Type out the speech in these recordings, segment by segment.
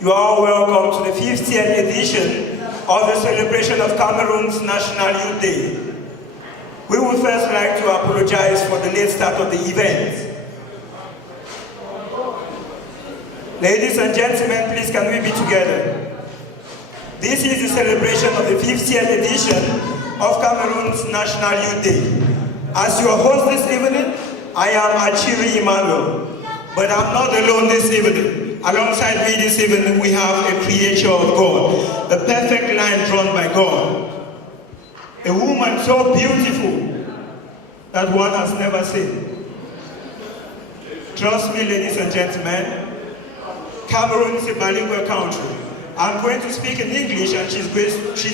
You are all welcome to the 50th edition of the celebration of Cameroon's National Youth Day. We would first like to apologize for the late start of the event. Ladies and gentlemen, please can we be together? This is the celebration of the 50th edition of Cameroon's National Youth Day. As your host this evening, I am Achiri Emmanuel, but I'm not alone this evening. Alongside me this evening, we have a creature of God, the perfect line drawn by God. A woman so beautiful that one has never seen. Trust me, ladies and gentlemen, Cameroon is a bilingual country. I'm going to speak in English and she's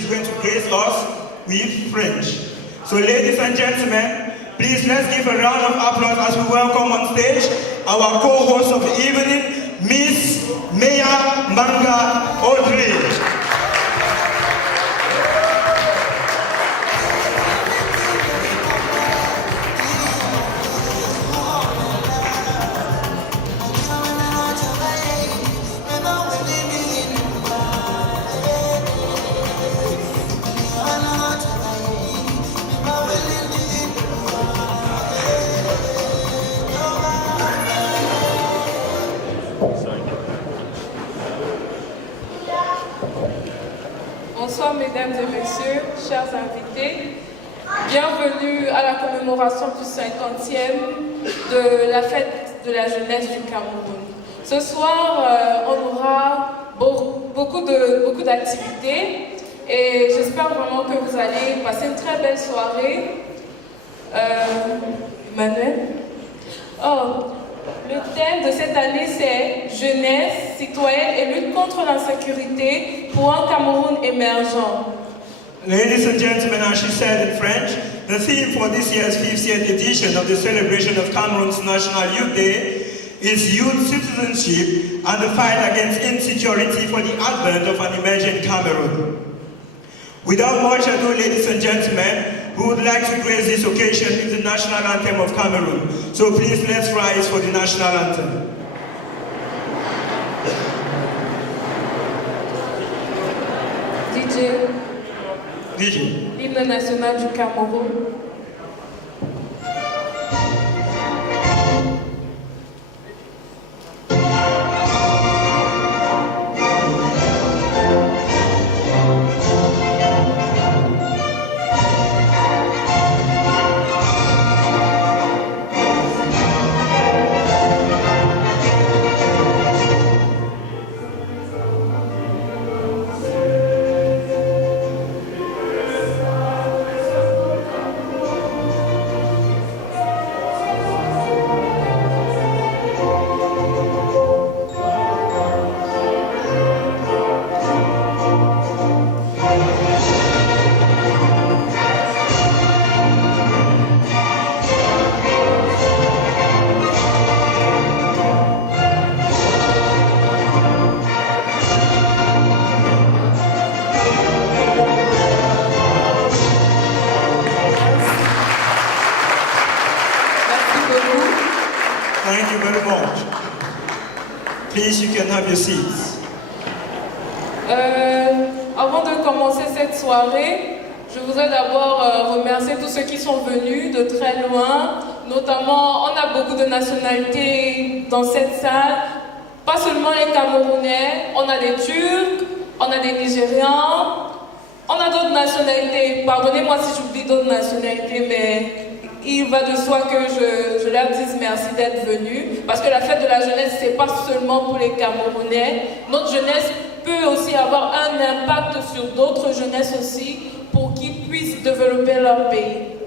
going to grace us with French. So ladies and gentlemen, please let's give a round of applause as we welcome on stage our co-host of the evening, Miss Maya Manga Aldridge. Bonsoir mesdames et messieurs, chers invités. Bienvenue à la commémoration du 50e de la fête de la jeunesse du Cameroun. Ce soir, on aura beaucoup d'activités et j'espère vraiment que vous allez passer une très belle soirée. Emmanuel? Le thème de cette année, c'est jeunesse, citoyenne et lutte contre l'insécurité pour un Cameroun émergent. Ladies and gentlemen, as she said in French, the theme for this year's 50th edition of the celebration of Cameroon's National Youth Day is youth citizenship and the fight against insecurity for the advent of an emerging Cameroon. Without much ado, ladies and gentlemen, we would like to grace this occasion with the national anthem of Cameroon. So please let's rise for the national anthem. DJ. L'hymne national du Cameroun. Thank you very much. Please, you can have your seats. Avant de commencer cette soirée, je voudrais d'abord remercier tous ceux qui sont venus de très loin. Notamment, on a beaucoup de nationalités dans cette salle. Pas seulement les Camerounais, on a des Turcs, on a des Nigérians, on a d'autres nationalités. Pardonnez-moi si j'oublie d'autres nationalités, mais il va de soi que je leur dise merci d'être venus, parce que la fête de la jeunesse, c'est pas seulement pour les Camerounais. Notre jeunesse peut aussi avoir un impact sur d'autres jeunesses aussi, pour qu'ils puissent développer leur pays.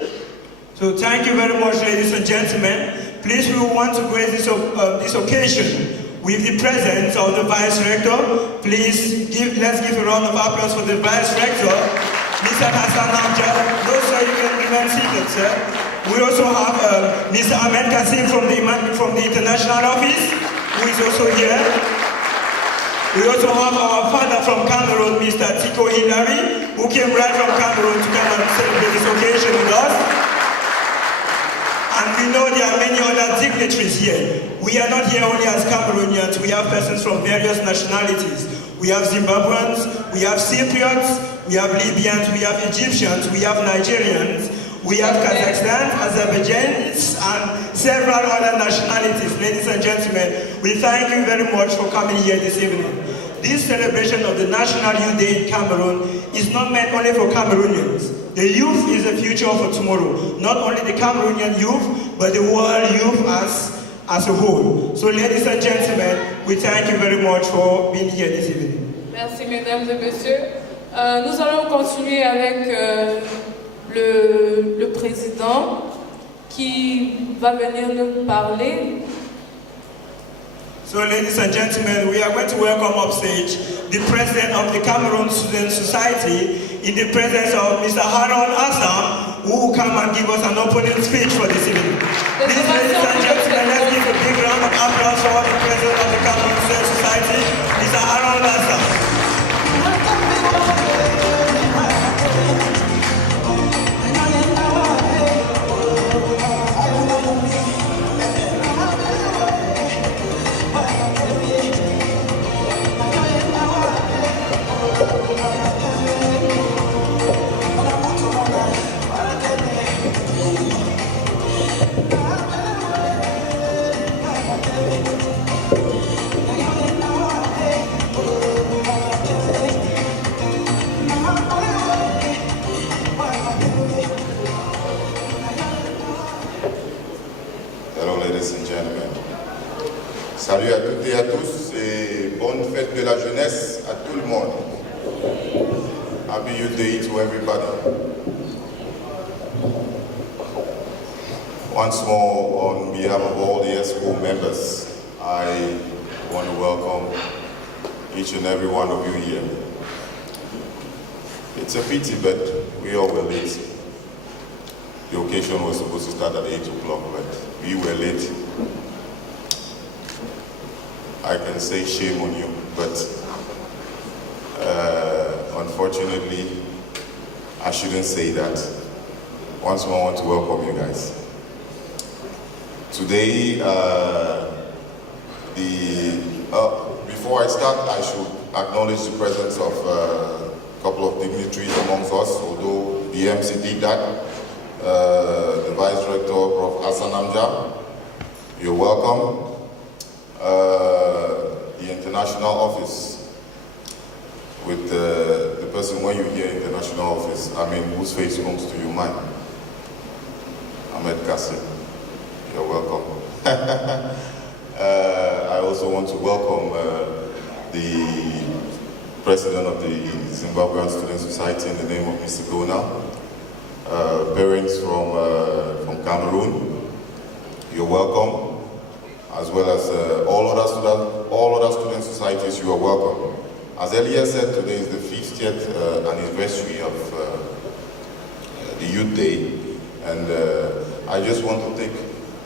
So thank you very much, ladies and gentlemen. Please, we want to grace this occasion with the presence of the Vice Rector. Please, let's give a round of applause for the Vice Rector, Mr. Hassan Hamja. No, sir, you can remain seated, sir. We also have Mr. Ahmed Kassim from the International Office, who is also here. We also have our father from Cameroon, Mr. Tiko Hilary, who came right from Cameroon to come and celebrate this occasion with us. And we know there are many other dignitaries here. We are not here only as Cameroonians, we have persons from various nationalities. We have Zimbabweans, we have Cypriots, we have Libyans, we have Egyptians, we have Nigerians, we have Kazakhstan, Azerbaijans, and several other nationalities. Ladies and gentlemen, we thank you very much for coming here this evening. This celebration of the National Youth Day in Cameroon is not meant only for Cameroonians. The youth is the future for tomorrow. Not only the Cameroonian youth, but the world youth as a whole. So ladies and gentlemen, we thank you very much for being here this evening. Merci mesdames et messieurs. Nous allons continuer avec le président qui va venir nous parler. So ladies and gentlemen, we are going to welcome upstage the president of the Cameroon Student Society in the presence of Mr. Harold Assam, who will come and give us an opening speech for this evening. Please, ladies and gentlemen, let's give a big round of applause for the president of the Cameroon Student Society, Mr. Harold Assam. Salut à toutes et à tous et bonne fête de la jeunesse à tout le monde. Happy Youth Day to everybody. Once more, on behalf of all the ESCO members, I want to welcome each and every one of you here. It's a pity, but we all were late. The occasion was supposed to start at 8 o'clock, but we were late. I can say shame on you, but unfortunately, I shouldn't say that. Once more, I want to welcome you guys. Today, before I start, I should acknowledge the presence of a couple of dignitaries amongst us, although the MC did that. The Vice Director, Prof. Hassan Amja, you're welcome. The international office, with the person when you hear international office, I mean, whose face comes to your mind? Ahmed Kassim, you're welcome. I also want to welcome the president of the Zimbabwean Student Society in the name of Mr. Gona, parents from Cameroon, you're welcome. As well as all other student societies, you are welcome. As Elia said, today is the 50th anniversary of the Youth Day, and I just want to take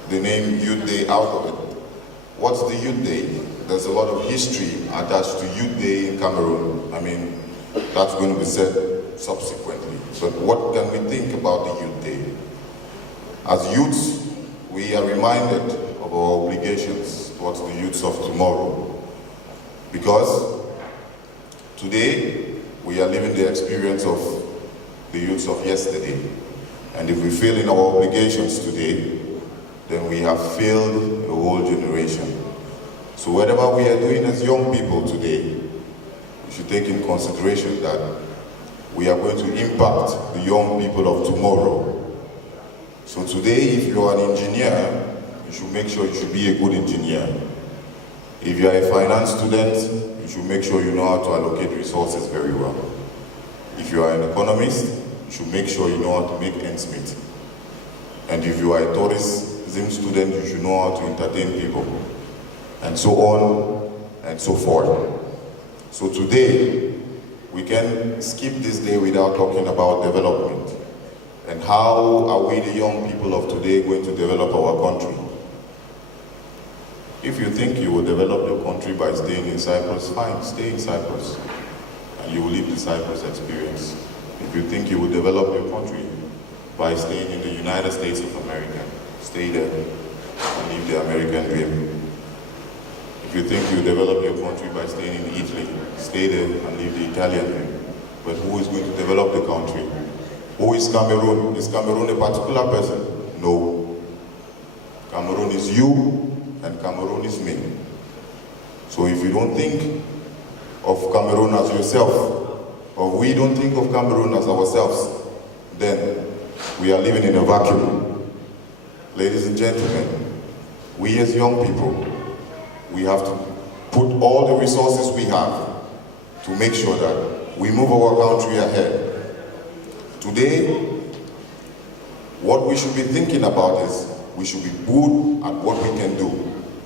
the name Youth Day out of it. What's the Youth Day? There's a lot of history attached to Youth Day in Cameroon. I mean, that's going to be said subsequently. But what can we think about the Youth Day? As youths, we are reminded of our obligations towards the youths of tomorrow. Because today, we are living the experience of the youths of yesterday. And if we fail in our obligations today, then we have failed a whole generation. So whatever we are doing as young people today, we should take in consideration that we are going to impact the young people of tomorrow. So today, if you are an engineer, you should make sure you should be a good engineer. If you are a finance student, you should make sure you know how to allocate resources very well. If you are an economist, you should make sure you know how to make ends meet. And if you are a tourism student, you should know how to entertain people. And so on and so forth. So today, we can skip this day without talking about development. And how are we, the young people of today, going to develop our country? If you think you will develop your country by staying in Cyprus, fine, stay in Cyprus. And you will live the Cyprus experience. If you think you will develop your country by staying in the United States of America, stay there and live the American dream. If you think you develop your country by staying in Italy, stay there and live the Italian dream. But who is going to develop the country? Who is Cameroon? Is Cameroon a particular person? No. Cameroon is you and Cameroon is me. So if you don't think of Cameroon as yourself, or we don't think of Cameroon as ourselves, then we are living in a vacuum. Ladies and gentlemen, we as young people, we have to put all the resources we have to make sure that we move our country ahead. Today, what we should be thinking about is we should be good at what we can do.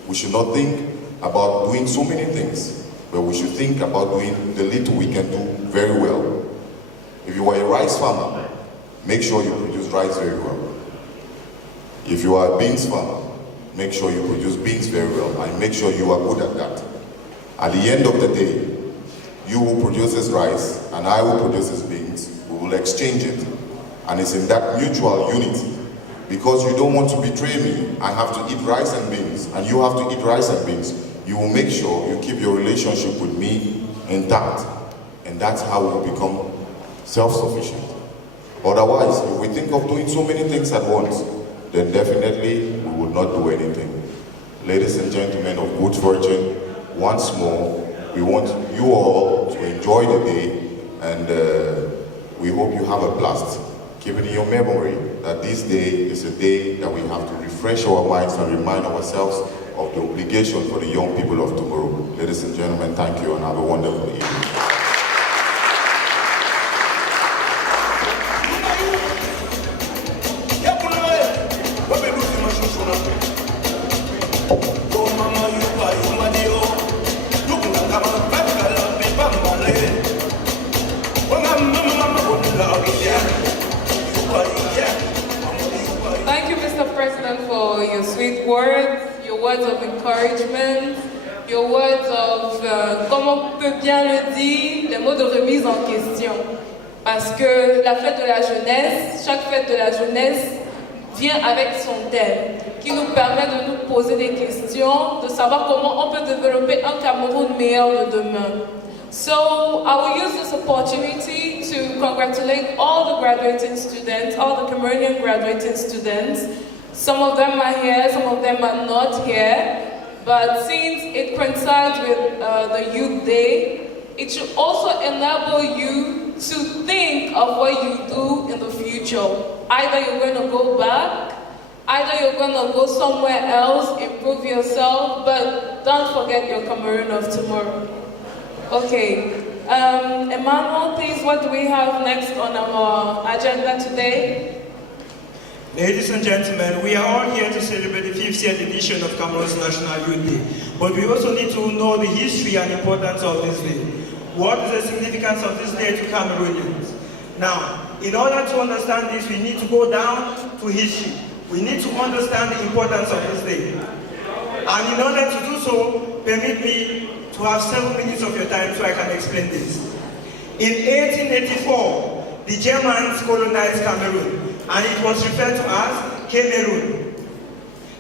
We should not think about doing so many things, but we should think about doing the little we can do very well. If you are a rice farmer, make sure you produce rice very well. If you are a beans farmer, make sure you produce beans very well and make sure you are good at that. At the end of the day, you who produces rice and I who produces beans, we will exchange it. And it's in that mutual unity. Because you don't want to betray me, I have to eat rice and beans, and you have to eat rice and beans. You will make sure you keep your relationship with me intact. And that's how we become self-sufficient. Otherwise, if we think of doing so many things at once, then definitely we will not do anything. Ladies and gentlemen of good fortune, once more, we want you all to enjoy the day, and we hope you have a blast. Keep it in your memory that this day is a day that we have to refresh our minds and remind ourselves of the obligation for the young people of tomorrow. Ladies and gentlemen, thank you and have a wonderful evening. Thank you, Mr. President, for your sweet words, your words of encouragement, your words of, comme on peut bien le dire, les mots de remise en question. Parce que la fête de la jeunesse, chaque fête de la jeunesse vient avec son thème, qui nous permet de nous poser des questions, de savoir comment on peut développer un Cameroun meilleur de demain. So I will use this opportunity to congratulate all the graduating students, all the Cameroonian graduating students. Some of them are here, some of them are not here, but since it coincides with the Youth Day, it should also enable you to think of what you do in the future. Either you're going to go back, either you're going to go somewhere else, improve yourself, but don't forget your Cameroon of tomorrow. Okay, Emmanuel, please, what do we have next on our agenda today? Ladies and gentlemen, we are all here to celebrate the 50th edition of Cameroon's National Youth Day. But we also need to know the history and importance of this day. What is the significance of this day to Cameroonians? Now, in order to understand this, we need to go down to history. We need to understand the importance of this day. And in order to do so, permit me to have 7 minutes of your time so I can explain this. In 1884, the Germans colonized Cameroon, and it was referred to as Cameroon.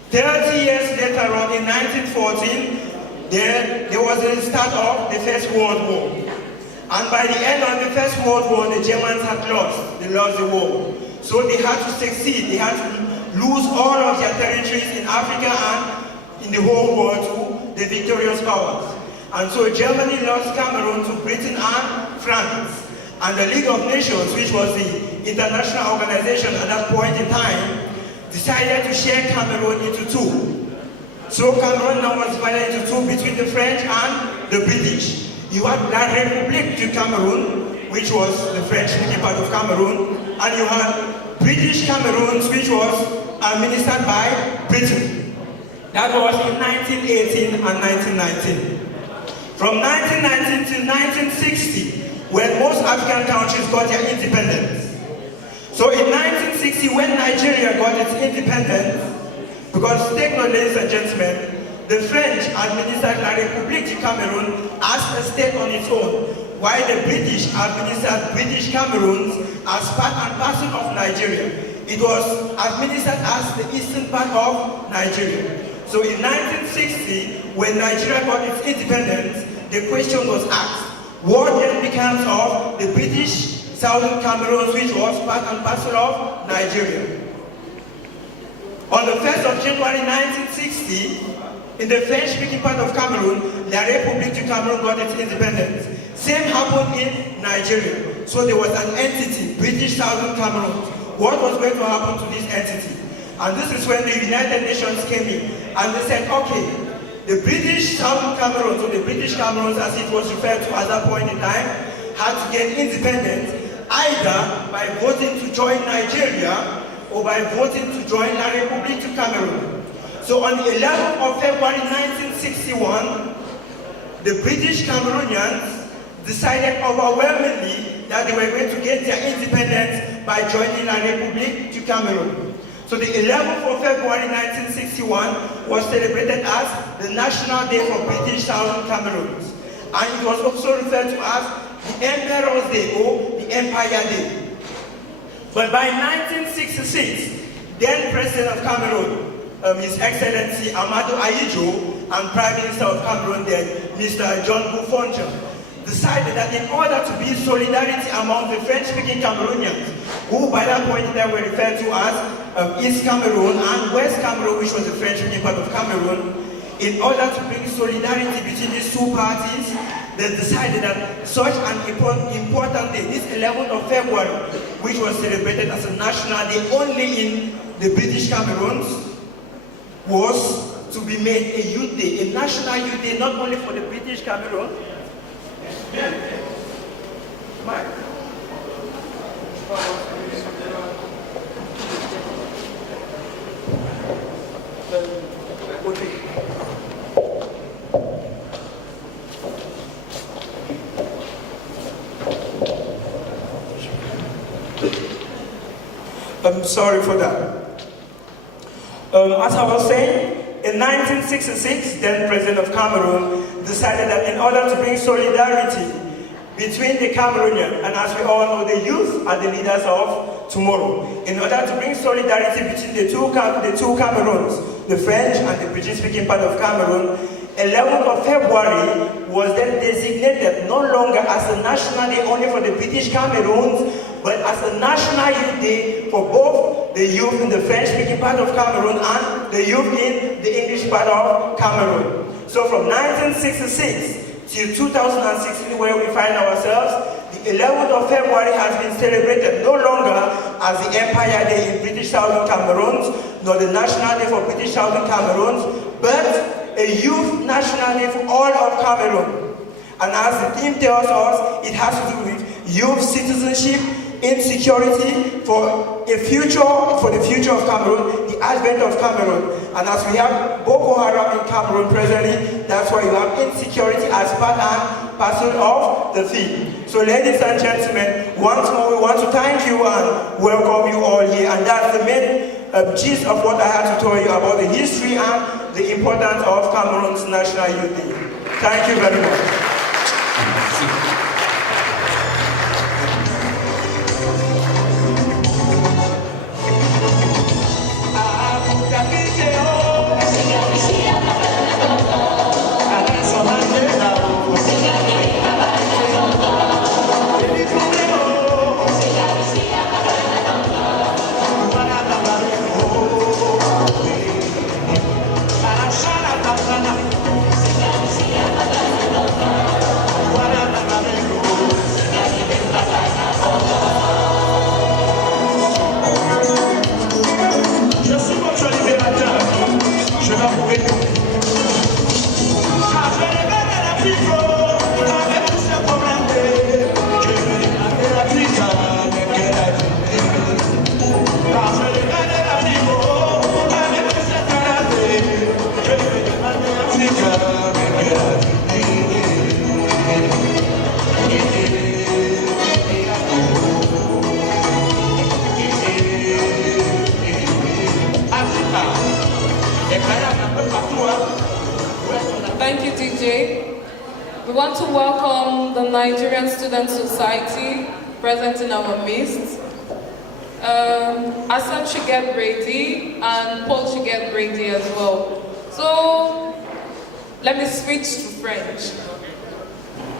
30 years later on, in 1914, there was the start of the First World War. And by the end of the First World War, the Germans had lost. They lost the war. So they had to succeed. They had to lose all of their territories in Africa and in the whole world to the victorious powers. And so Germany lost Cameroon to Britain and France. And the League of Nations, which was the international organization at that point in time, decided to share Cameroon into two. So Cameroon now was divided into two between the French and the British. You had La République du Cameroon, which was the French-speaking part of Cameroon, and you had British Cameroon, which was administered by Britain. That was in 1918 and 1919. From 1919 to 1960, when most African countries got their independence. So in 1960, when Nigeria got its independence, because take note, ladies and gentlemen, the French administered La République du Cameroon as a state on its own, while the British administered British Cameroon as part and parcel of Nigeria. it was administered as the eastern part of Nigeria. So in 1960, when Nigeria got its independence, the question was asked, what then becomes of the British Southern Cameroon, which was part and parcel of Nigeria? On the 1st of January 1960, in the French-speaking part of Cameroon, La République du Cameroon got its independence. Same happened in Nigeria. So there was an entity, British Southern Cameroon. What was going to happen to this entity? And this is when the United Nations came in and they said, okay, the British Southern Cameroon, so the British Cameroons as it was referred to at that point in time, had to get independence either by voting to join Nigeria or by voting to join La République du Cameroon. So on the 11th of February 1961, the British Cameroonians decided overwhelmingly that they were going to get their independence by joining La République du Cameroon. So the 11th of February 1961 was celebrated as the National Day for British Southern Cameroons. And it was also referred to as the Emperor's Day or the Empire Day. But by 1966, then President of Cameroon, His Excellency Amadou Ahidjo, and Prime Minister of Cameroon then, Mr. John Bufonja, decided that in order to build solidarity among the French-speaking Cameroonians, who by that point they were referred to as East Cameroon and West Cameroon, which was the French-speaking part of Cameroon, in order to bring solidarity between these two parties, they decided that such an important day, this 11th of February, which was celebrated as a national day only in the British Cameroons, was to be made a youth day, a national youth day, not only for the British Cameroon. Mike. I'm sorry for that. As I was saying, in 1966, then President of Cameroon decided that in order to bring solidarity between the Cameroonian, and as we all know, the youth are the leaders of tomorrow. In order to bring solidarity between the two Cameroons, the French and the British-speaking part of Cameroon, 11th of February was then designated no longer as a national day only for the British Cameroons, but as a national youth day for both the youth in the French-speaking part of Cameroon and the youth in the English part of Cameroon. So from 1966 till 2016, where we find ourselves, the 11th of February has been celebrated no longer as the Empire Day in British Southern Cameroon, nor the National Day for British Southern Cameroon, but a youth national day for all of Cameroon. And as the theme tells us, it has to do with youth citizenship, insecurity, for the future of Cameroon, the advent of Cameroon. And as we have Boko Haram in Cameroon presently, that's why you have insecurity as part and parcel of the theme. So ladies and gentlemen, once more we want to thank you and welcome you all here. And that's the main gist of what I had to tell you about the history and the importance of Cameroon's National Youth Day. Thank you very much. Thank you, DJ. We want to welcome the Nigerian Student Society present in our midst. Hassan should get ready and Paul should get ready as well. So, let me switch to French.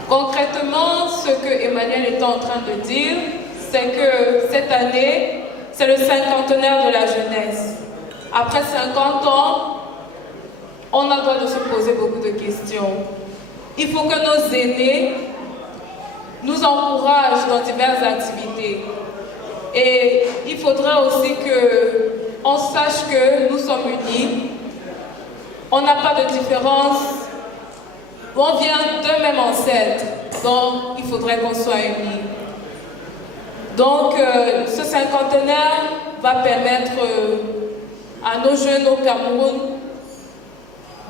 Concrètement, ce que Emmanuel est en train de dire, c'est que cette année, c'est le cinquantenaire de la jeunesse. Après 50 ans, on a le droit de se poser beaucoup de questions. Il faut que nos aînés nous encouragent dans diverses activités. Et il faudra aussi qu'on sache que nous sommes unis. On n'a pas de différence. On vient d'un même ancêtre. Donc, il faudrait qu'on soit unis. Donc, ce cinquantenaire va permettre à nos jeunes au Cameroun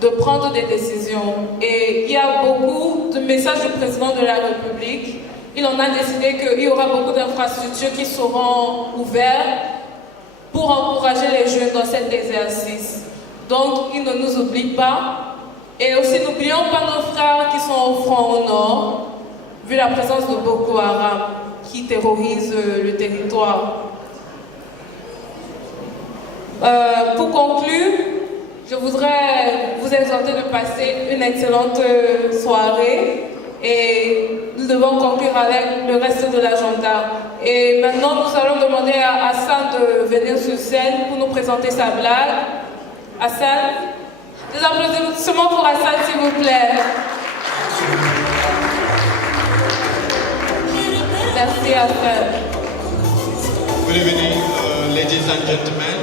de prendre des décisions. Et il y a beaucoup de messages du président de la République. Il en a décidé qu'il y aura beaucoup d'infrastructures qui seront ouvertes pour encourager les jeunes dans cet exercice. Donc, il ne nous oublie pas. Et aussi, n'oublions pas nos frères qui sont au front au nord, vu la présence de Boko Haram qui terrorise le territoire. Pour conclure, je voudrais vous exhorter de passer une excellente soirée et nous devons conclure avec le reste de l'agenda. Et maintenant, nous allons demander à Hassan de venir sur scène pour nous présenter sa blague. Hassan, des applaudissements pour Hassan, s'il vous plaît. Merci, Hassan. Good evening, ladies and gentlemen.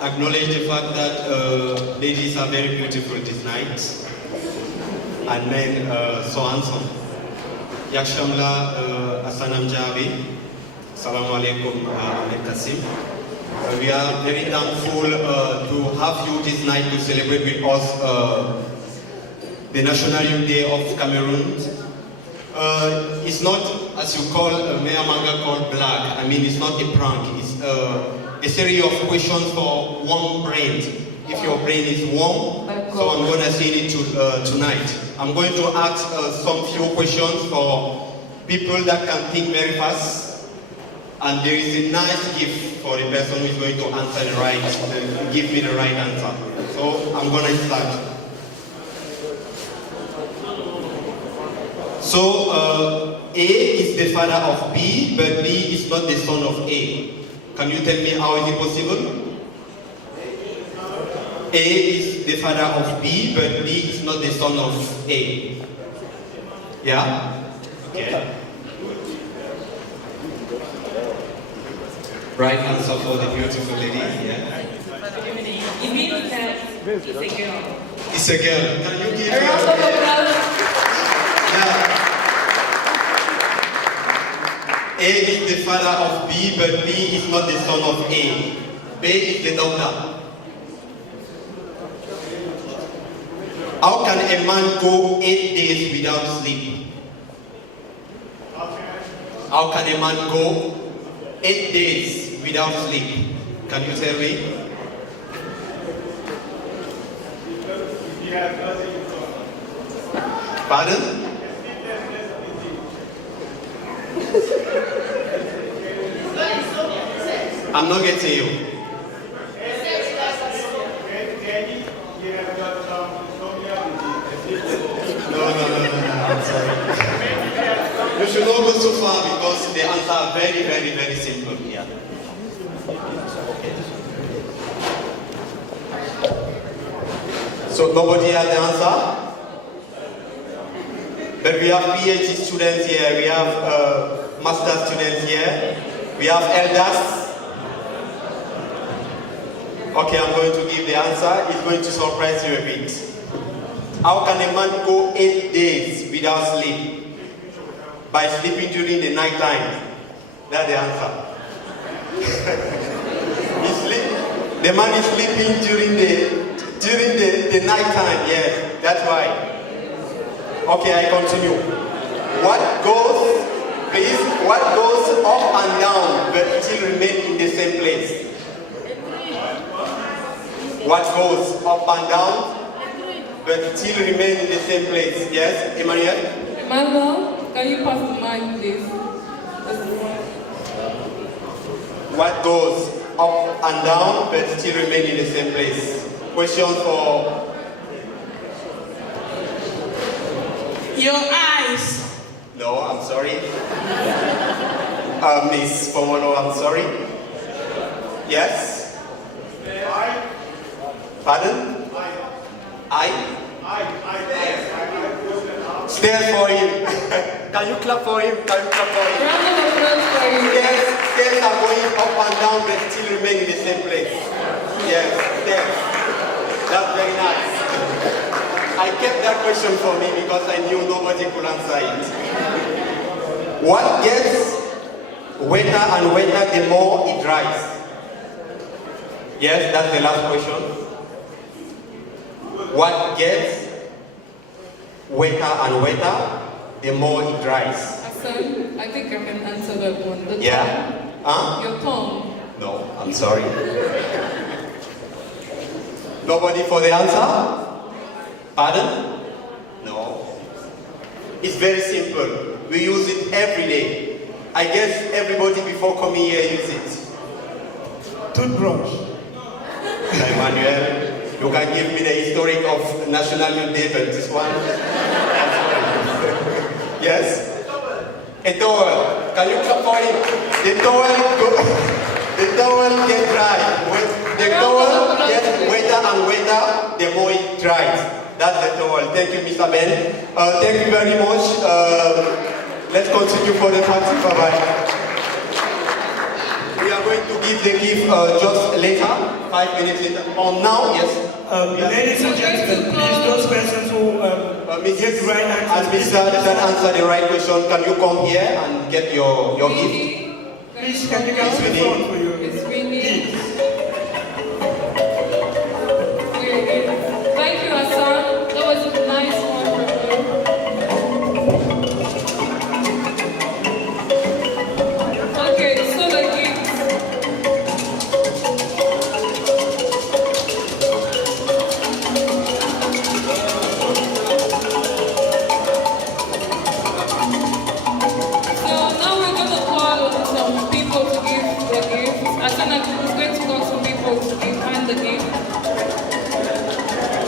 Acknowledge the fact that ladies are very beautiful this night, and men so handsome. Yakshamla Assanam Jabi, Assalamu alaikum Kasim. We are very thankful to have you this night to celebrate with us the National Youth Day of Cameroon. It's not, as you call, Mayor Manga called black. I mean, it's not a prank. It's a series of questions for warm brain. If your brain is warm, so I'm going to say it tonight. I'm going to ask some few questions for people that can think very fast. And there is a nice gift for the person who is going to answer the right, give me the right answer. So I'm going to start. So A is the father of B, but B is not the son of A. Can you tell me how is it possible? A is the father of B, but B is not the son of A. Yeah? Okay. Right answer for the beautiful lady. Yeah. It means that it's a girl. It's a girl. Can you give A round of applause. Yeah. A is the father of B, but B is not the son of A. B is the doctor. How can a man go 8 days without sleep? How can a man go 8 days without sleep? Can you tell me? Pardon? I'm not getting you. No, I'm sorry. You should not go so far because the answer are very, very, very simple here. So nobody has the answer? But we have PhD students here, we have master students here, we have elders. Okay, I'm going to give the answer. It's going to surprise you a bit. How can a man go 8 days without sleep? By sleeping during the night time. That's the answer. The man is sleeping during the night time, yes, that's why. Okay, I continue. What goes up and down but still remain in the same place? What goes up and down but still remain in the same place? Yes, Emmanuel? Emmanuel, can you pass the mic, please? What goes up and down but still remain in the same place? Question for... Your eyes. No, I'm sorry. Miss Pomono, I'm sorry. Yes? Pardon? I? Stairs for him. Can you clap for him? Can you clap for him? Round of applause for you. Stairs are going up and down but still remain in the same place. Yes, stairs. That's very nice. I kept that question for me because I knew nobody could answer it. What gets wetter and wetter the more it dries? Yes, that's the last question. What gets wetter and wetter the more it dries? Hassan, I think I can answer that one. The Yeah? tongue. Huh? Your tongue. No, I'm sorry. Nobody for the answer? Pardon? No. It's very simple. We use it every day. I guess everybody before coming here uses it. Toothbrush. Emmanuel, you can give me the historic of National Youth Day, but this one? Yes? A towel. Can you clap for it? The towel gets dry. The towel gets wetter and wetter the more it dries. That's the towel. Thank you, Mr. Ben. Thank you very much. Let's continue for the party. Bye-bye. We are going to give the gift just later, 5 minutes later. Or now, yes. Ladies and gentlemen, please, those persons who get the right answer. As Mr. that answer the right question, can you come here and get your gift? Please, can you come to the front for your It's really. gift? Thank you, Hassan. That was a nice one from you. Okay, so the gift. So now we're going to call on some people to give the gift. Hassan is going to call some people to hand the gift.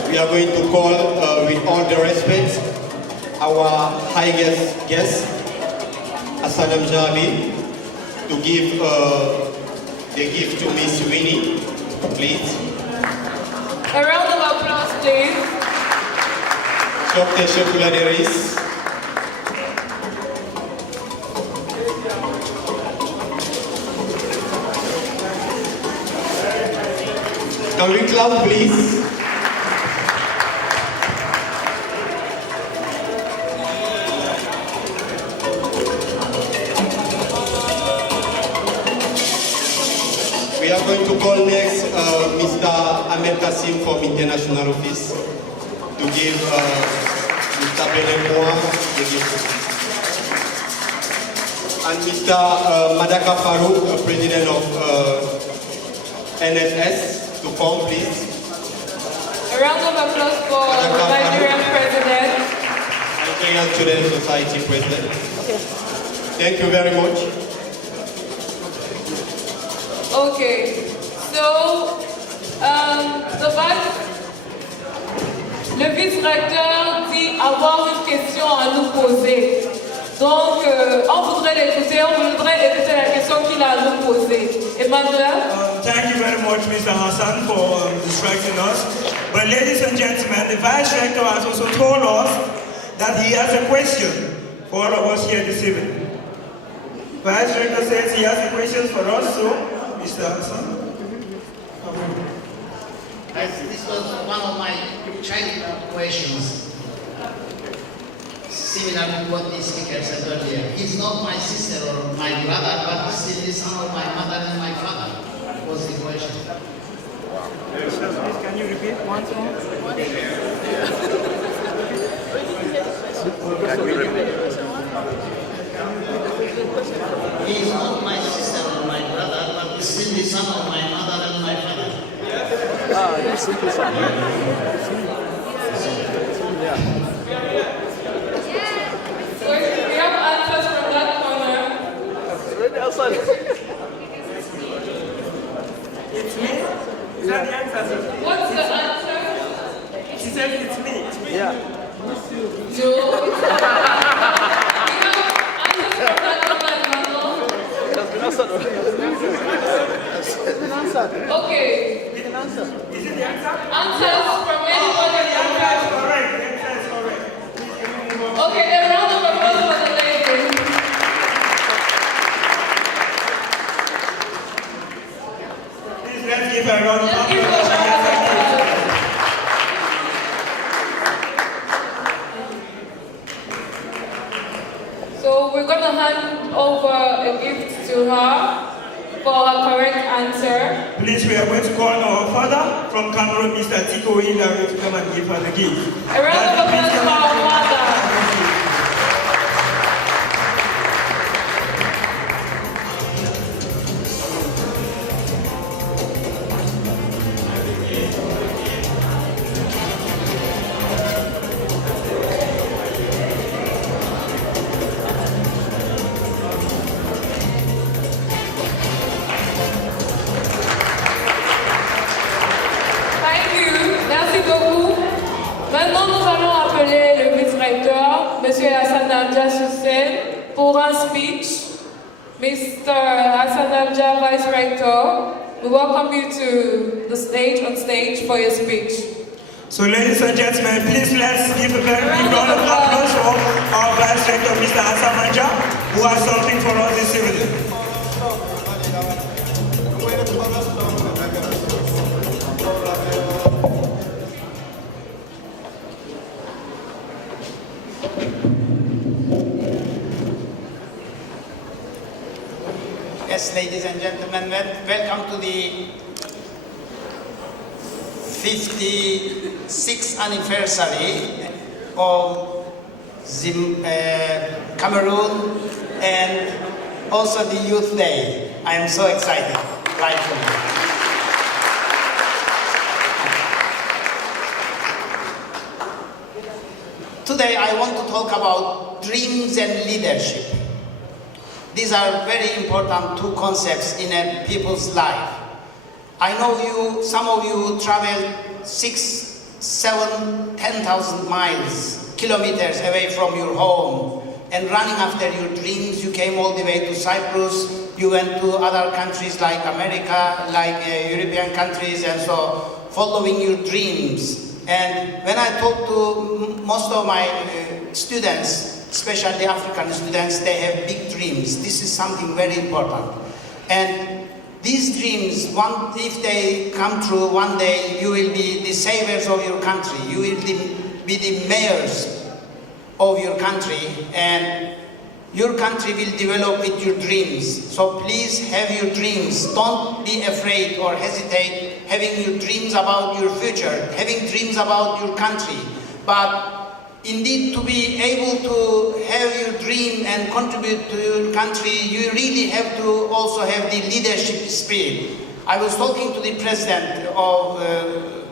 We are going to call, with all the respect, our highest guest, Assalam Jabi, to give the gift to Miss Winnie, please. A round of applause, please. Dr. Shekula Deris. Can we clap, please? We are going to call next Mr. Ahmed Kassim from International Office to give Mr. Benemoa the gift. And Mr. Madaka Farouk, President of NSS, to come, please. A round of applause for the Nigerian president. Nigerian Student Society President. Thank you very much. Okay, so le vice-recteur dit avoir une question à nous poser. Donc, on voudrait l'écouter, on voudrait écouter la question qu'il a à nous poser. Emmanuel? Thank you very much, Mr. Hassan, for distracting us. But ladies and gentlemen, the Vice Rector has also told us that he has a question for all of us here this evening. Vice Rector says he has a question for us, so Mr. Hassan. This was one of my childhood questions. Similar to what the speaker said earlier. He's not my sister or my brother, but he's still the son of my mother and my father, was the question. Please, can you repeat once more? He is not my sister or my brother, but he's still the son of my mother and my father. We have answers from that corner. Okay, a round of applause for the ladies. Please let's give a round of Let's give applause. a round of applause. So we're going to hand over a gift to her for her correct answer. Please, we are going to call our father from Cameroon, Mr. Tiko Hillary, to come and give her the gift. A round of applause for our father. Maintenant, nous allons appeler le vice-recteur, M. Hassan Amja Hussein, pour un speech. Mr. Hassan Amja, Vice-Rector, we welcome you to the stage, on stage, for your speech. So, ladies and gentlemen, please let's give a very big round of applause for our Vice-Rector, Mr. Hassan Amja, who has something for us this evening. Yes, ladies and gentlemen, welcome to the 56th anniversary of Cameroon and also the Youth Day. I am so excited, rightfully. Today I want to talk about dreams and leadership. These are very important two concepts in a people's life. I know you, some of you travel 6, 7, 10,000 miles, kilometers away from your home and running after your dreams. You came all the way to Cyprus, you went to other countries like America, like European countries, and so following your dreams. And when I talk to most of my students, especially African students, they have big dreams. This is something very important. And these dreams, if they come true, one day you will be the saviors of your country. You will be the mayors of your country, and your country will develop with your dreams. So please have your dreams. Don't be afraid or hesitate having your dreams about your future, having dreams about your country. But indeed, to be able to have your dream and contribute to your country, you really have to also have the leadership spirit. I was talking to the president of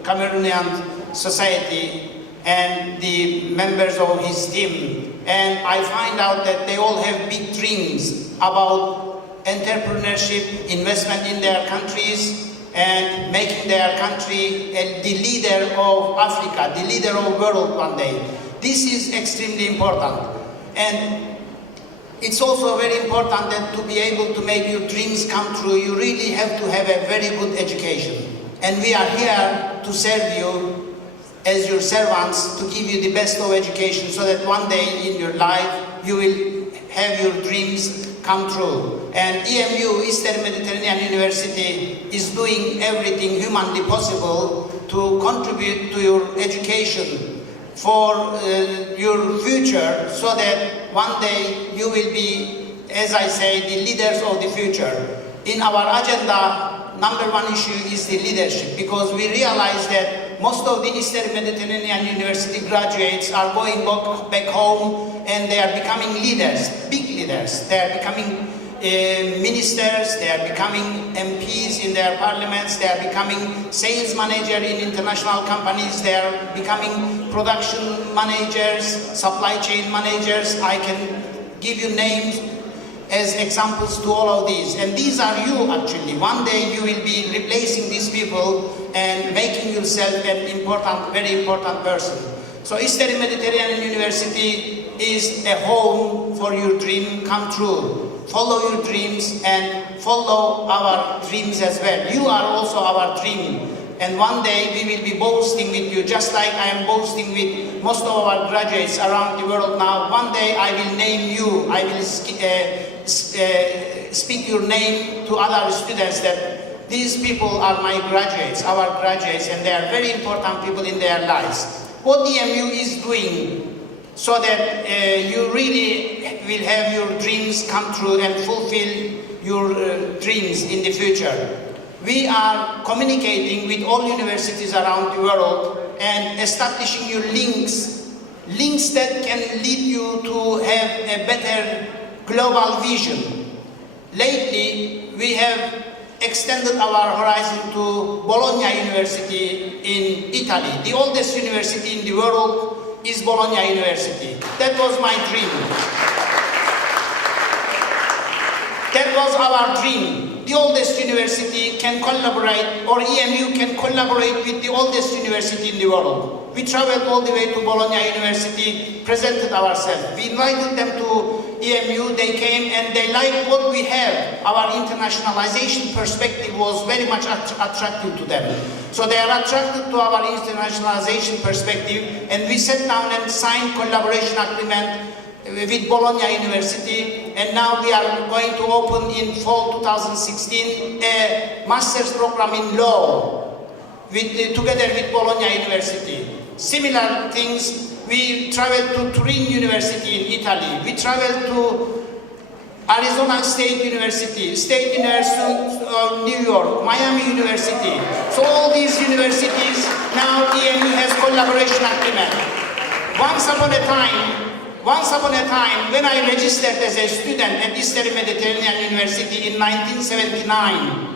Cameroonian society and the members of his team, and I find out that they all have big dreams about entrepreneurship, investment in their countries, and making their country the leader of Africa, the leader of the world one day. This is extremely important, and it's also very important that to be able to make your dreams come true, you really have to have a very good education. And we are here to serve you as your servants, to give you the best of education so that one day in your life you will have your dreams come true. And EMU, Eastern Mediterranean University, is doing everything humanly possible to contribute to your education for your future, so that one day you will be, as I say, the leaders of the future. In our agenda, number one issue is the leadership, because we realize that most of the Eastern Mediterranean University graduates are going back home and they are becoming leaders, big leaders. They are becoming ministers, they are becoming MPs in their parliaments, they are becoming sales manager in international companies, they are becoming production managers, supply chain managers. I can give you names as examples to all of these. And these are you actually. One day you will be replacing these people and making yourself an important, very important person. So Eastern Mediterranean University is a home for your dream come true. Follow your dreams and follow our dreams as well. You are also our dream. And one day we will be boasting with you, just like I am boasting with most of our graduates around the world now. One day I will name you, I will speak your name to other students that these people are my graduates, our graduates, and they are very important people in their lives. What the EMU is doing so that you really will have your dreams come true and fulfill your dreams in the future. We are communicating with all universities around the world and establishing you links that can lead you to have a better global vision. Lately, we have extended our horizon to Bologna University in Italy. The oldest university in the world is Bologna University. That was my dream. That was our dream. The oldest university can collaborate, or EMU can collaborate with the oldest university in the world. We traveled all the way to Bologna University, presented ourselves. We invited them to EMU, they came and they liked what we have. Our internationalization perspective was very much attractive to them. So they are attracted to our internationalization perspective, and we sat down and signed collaboration agreement with Bologna University, and now we are going to open in fall 2016 a master's program in law together with Bologna University. Similar things, we traveled to Turin University in Italy, we traveled to Arizona State University, State University of New York, Miami University. So all these universities, now EMU has collaboration agreement. Once upon a time, when I registered as a student at Eastern Mediterranean University in 1979,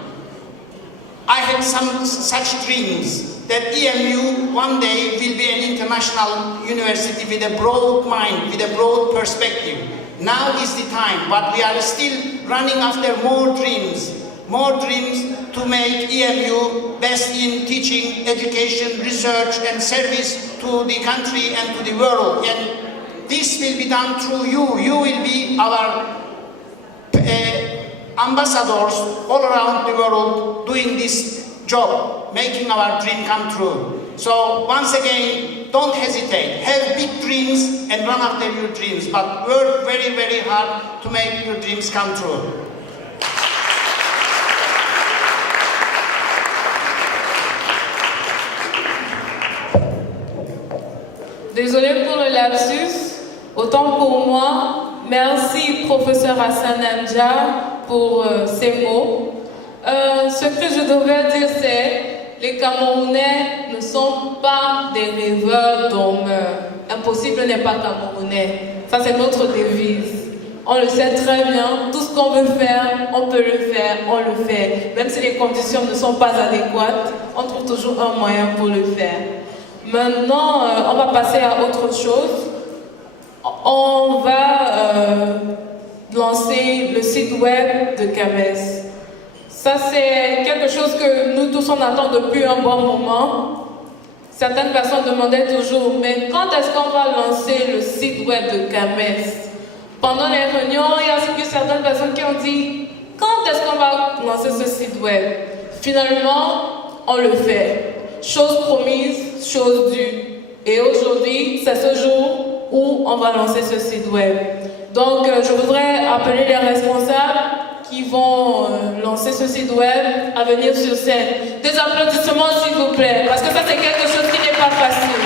I had some such dreams that EMU one day will be an international university with a broad mind, with a broad perspective. Now is the time, but we are still running after more dreams to make EMU best in teaching, education, research, and service to the country and to the world. And this will be done through you. You will be our ambassadors all around the world doing this job, making our dream come true. So once again, don't hesitate. Have big dreams and run after your dreams, but work very, very hard to make your dreams come true. Désolée pour le lapsus. Autant pour moi, merci professeur Hassan Anja pour ces mots. Ce que je devrais dire, c'est les Camerounais ne sont pas des rêveurs dormeurs. Impossible n'est pas camerounais. Ça, c'est notre devise. On le sait très bien. Tout ce qu'on veut faire, on peut le faire, on le fait. Même si les conditions ne sont pas adéquates, on trouve toujours un moyen pour le faire. Maintenant, on va passer à autre chose. On va lancer le site web de CAMESS. Ça, c'est quelque chose que nous tous on attend depuis un bon moment. Certaines personnes demandaient toujours, mais quand est-ce qu'on va lancer le site web de CAMESS? Pendant les réunions, il y a certaines personnes qui ont dit, quand est-ce qu'on va lancer ce site web? Finalement, on le fait. Chose promise, chose due. Et aujourd'hui, c'est ce jour où on va lancer ce site web. Donc, je voudrais appeler les responsables qui vont lancer ce site web à venir sur scène. Des applaudissements, s'il vous plaît, parce que ça, c'est quelque chose qui n'est pas facile.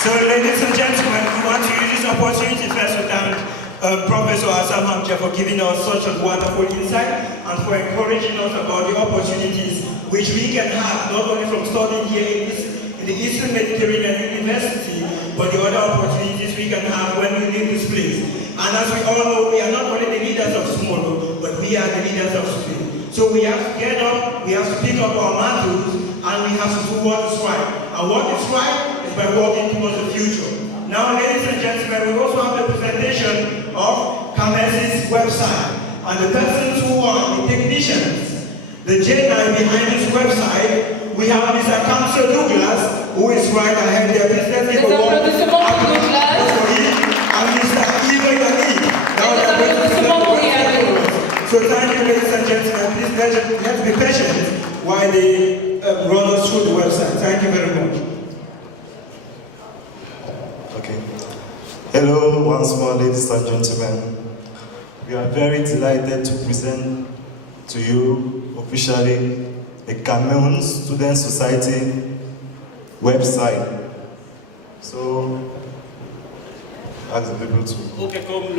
So, ladies and gentlemen, we want to use this opportunity first to thank Professor Hassan Anja for giving us such a wonderful insight and for encouraging us about the opportunities which we can have, not only from studying here in the Eastern Mediterranean University, but the other opportunities we can have when we leave this place. And as we all know, we are not only the leaders of tomorrow, but we are the leaders of today. So we have to get up, we have to pick up our mantles, and we have to do what is right. And what is right is by walking towards the future. Now, ladies and gentlemen, we also have the presentation of CAMESS's website. And the persons who are the technicians, the Jedi behind this website, we have Mr. Councillor Douglas, who is right ahead there. Please let's give a warm applause for him. And Mr. Ivo Yoni. Now they are going to present the website. So thank you, ladies and gentlemen. Please let's be patient while they run us through the website. Thank you very much. once more, ladies and gentlemen. We are very delighted to present to you officially the Cameroon Student Society website. So, ask the people to... Ok, comme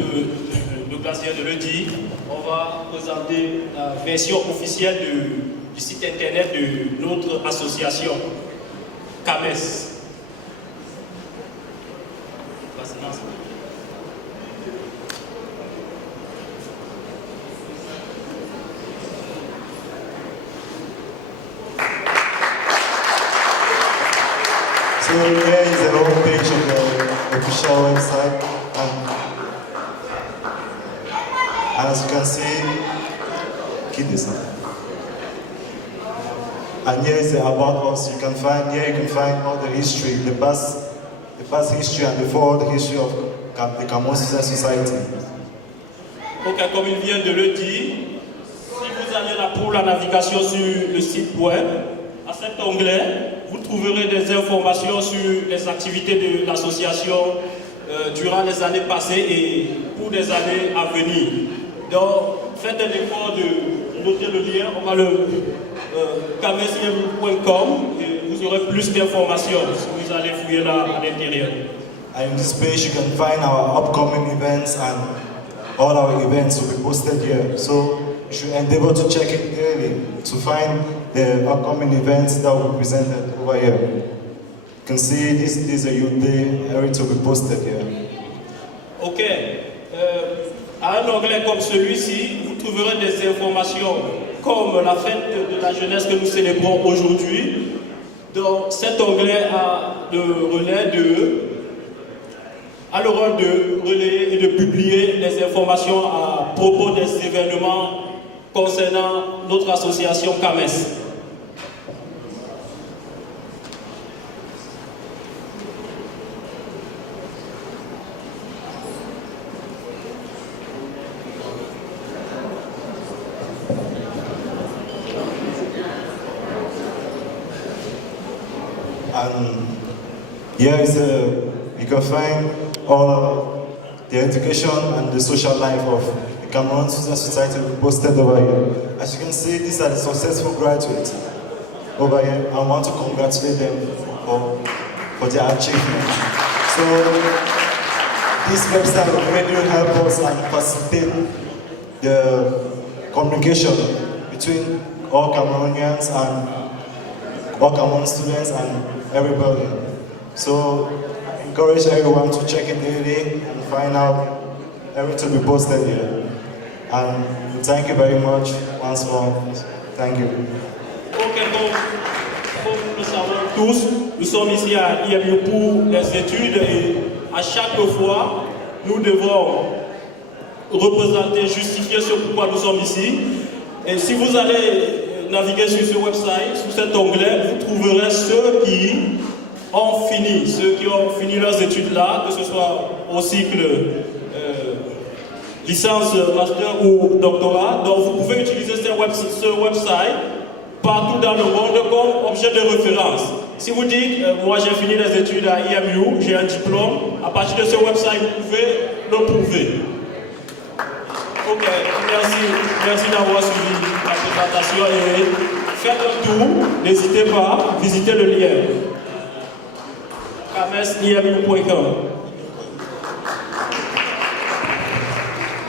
le Glacier de le dit, on va présenter la version officielle du site internet de notre association, CAMESS. So here is the home page of the official website, and as you can see, keep this up. And here is the about us. You can find all the history, the past history and the forward history of the Cameroon Society. Ok, comme il vient de le dire, si vous allez là pour la navigation sur le site web, à cet onglet, vous trouverez des informations sur les activités de l'association durant les années passées et pour des années à venir. Donc, faites un effort de noter le lien, on va le CAMESS-EMU.com et vous aurez plus d'informations si vous allez fouiller là à l'intérieur. And in this page you can find our upcoming events, and all our events will be posted here. So you should endeavor to check it daily to find the upcoming events that will be presented over here. You can see this is a youth day, everything will be posted here. Ok. À un onglet comme celui-ci, vous trouverez des informations comme la fête de la jeunesse que nous célébrons aujourd'hui. Donc cet onglet a le rôle de relayer et de publier les informations à propos des événements concernant notre association CAMESS. And here is you can find all the education and the social life of the Cameroon Student Society posted over here. As you can see, these are the successful graduates over here. I want to congratulate them for their achievement. So this website will really help us and facilitate the communication between all Cameroonians and all Cameroon students and everybody. So I encourage everyone to check it daily and find out everything we posted here. And thank you very much once more. Thank you. Ok, donc, comme nous le savons tous, nous sommes ici à IMU pour les études et à chaque fois, nous devons représenter, justifier ce pourquoi nous sommes ici. Et si vous allez naviguer sur ce website, sur cet onglet, vous trouverez ceux qui ont fini leurs études là, que ce soit au cycle licence, master ou doctorat. Donc vous pouvez utiliser ce website partout dans le monde comme objet de référence. Si vous dites, moi j'ai fini les études à IMU, j'ai un diplôme, à partir de ce website, vous pouvez le prouver. Ok, merci d'avoir suivi la présentation et faites un tour, n'hésitez pas à visiter le lien. CAMESS-EMU.com.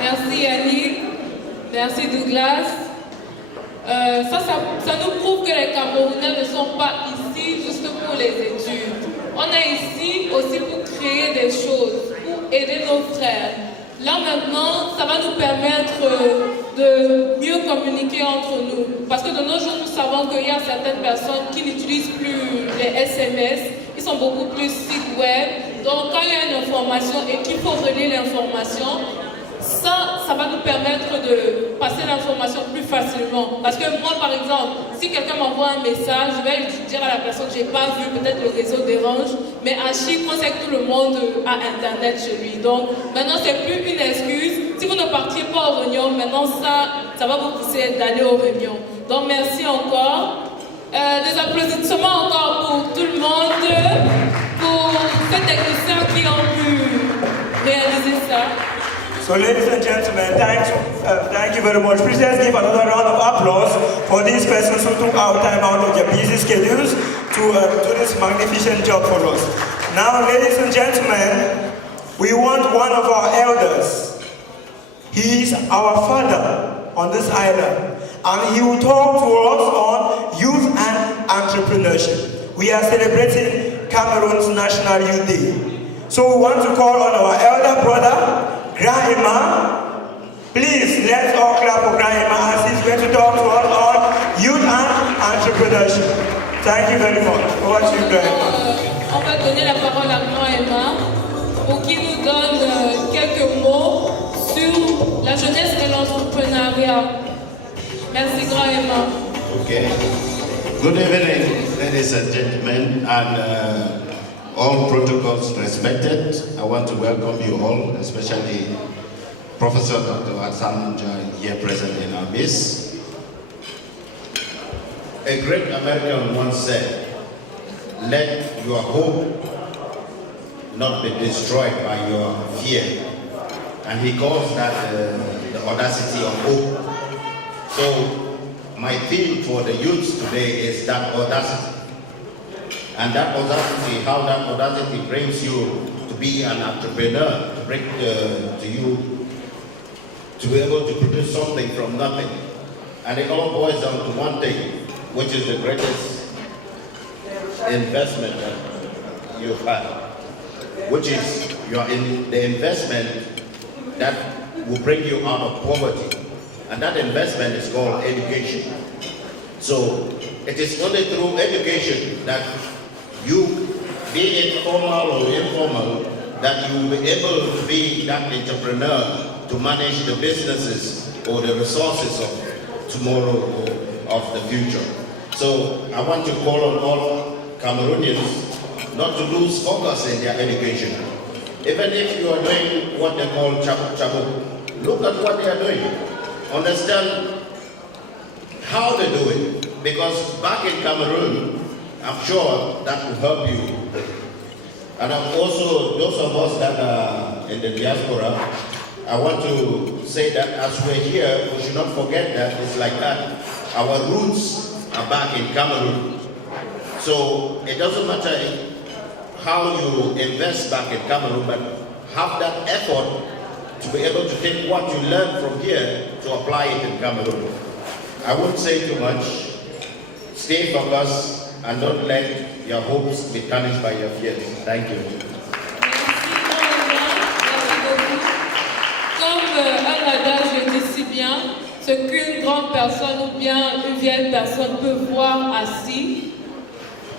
Merci Yannick, merci Douglas. Ça nous prouve que les Camerounais ne sont pas ici juste pour les études. On est ici aussi pour créer des choses, pour aider nos frères. Là maintenant, ça va nous permettre de mieux communiquer entre nous. Parce que de nos jours, nous savons qu'il y a certaines personnes qui n'utilisent plus les SMS. Ils sont beaucoup plus sites web. Donc quand il y a une information et qu'il faut relayer l'information, ça va nous permettre de passer l'information plus facilement. Parce que moi, par exemple, si quelqu'un m'envoie un message, je vais dire à la personne que je n'ai pas vu, peut-être le réseau dérange, mais à Chypre, on sait que tout le monde a Internet chez lui. Donc, maintenant, ce n'est plus une excuse. Si vous ne partiez pas aux réunions, maintenant, ça va vous pousser d'aller aux réunions. Donc, merci encore. Des applaudissements encore pour tout le monde, pour ces techniciens qui ont pu réaliser ça. So ladies and gentlemen, thank you very much. Please let's give another round of applause for these persons who took our time out of their busy schedules to do this magnificent job for us. Now, ladies and gentlemen, we want one of our elders. He is our father on this island, and he will talk to us on youth and entrepreneurship. We are celebrating Cameroon's National Youth Day. So we want to call on our elder brother, Grandma. Please, let's all clap for Grandma as he's going to talk to us on youth and entrepreneurship. Thank you very much. Over to you, Grandma. On va donner la parole à Grandma pour qu'il nous donne quelques mots sur la jeunesse et l'entrepreneuriat. Merci, Grandma. Okay. Good evening, ladies and gentlemen, and all protocols respected. I want to welcome you all, especially Professor Dr. Atsamja here present in our midst. A great American once said, "Let your hope not be destroyed by your fear." And he calls that the audacity of hope. So my theme for the youth today is that audacity. And that audacity, how that audacity brings you to be an entrepreneur, to bring to you to be able to produce something from nothing. And it all boils down to one thing, which is the greatest investment that you've had, which is the investment that will bring you out of poverty. And that investment is called education. So it is only through education that you, be it formal or informal, that you will be able to be that entrepreneur to manage the businesses or the resources of tomorrow or of the future. So I want to call on all Cameroonians not to lose focus in their education. Even if you are doing what they call chabu, look at what they are doing. Understand how they do it. Because back in Cameroon, I'm sure that will help you. And I'm also, those of us that are in the diaspora, I want to say that as we're here, we should not forget that it's like that. Our roots are back in Cameroon. So it doesn't matter how you invest back in Cameroon, but have that effort to be able to take what you learn from here to apply it in Cameroon. I won't say too much. Stay focused. And don't let your hopes be tarnished by your fears. Thank you. Comme un adage le dit si bien, ce qu'une grande personne ou bien une vieille personne peut voir assis,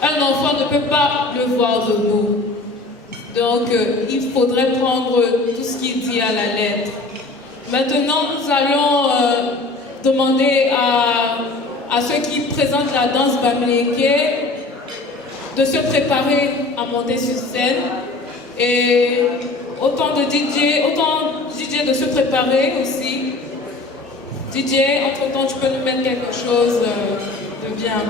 un enfant ne peut pas le voir debout. Donc il faudrait prendre tout ce qu'il dit à la lettre. Maintenant, nous allons demander à ceux qui présentent la danse bamileke de se préparer à monter sur scène et autant DJ de se préparer aussi. DJ, entre-temps, tu peux nous mettre quelque chose de bien.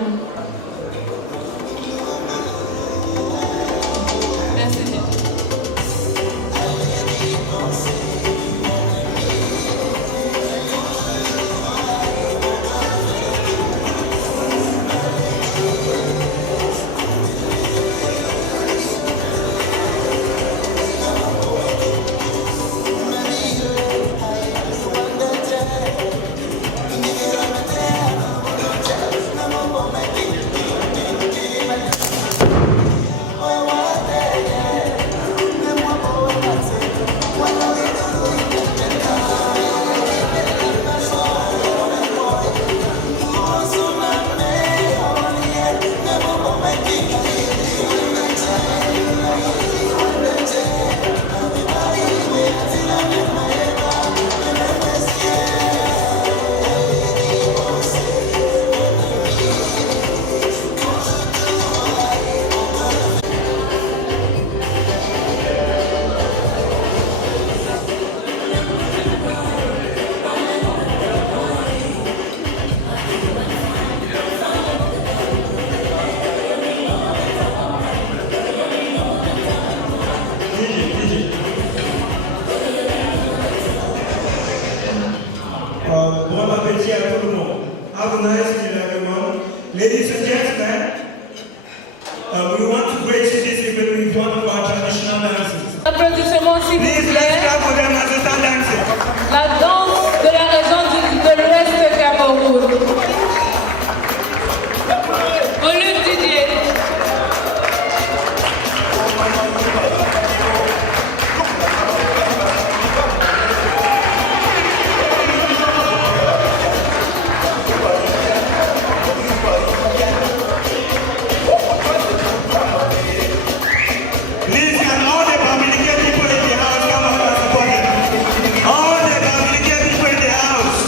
Merci. Making Bon appétit à tout le monde. Have a nice meal, everyone. Ladies and gentlemen, we want to grace this evening with one of our traditional dances. Applaudissements s'il vous Please, let's plaît. clap for them as they start dancing. La danse de la région de l'Ouest Cameroun. Volume Didier. Please, can all the Bamileke people in the house come out and support them? All the Bamileke people in the house.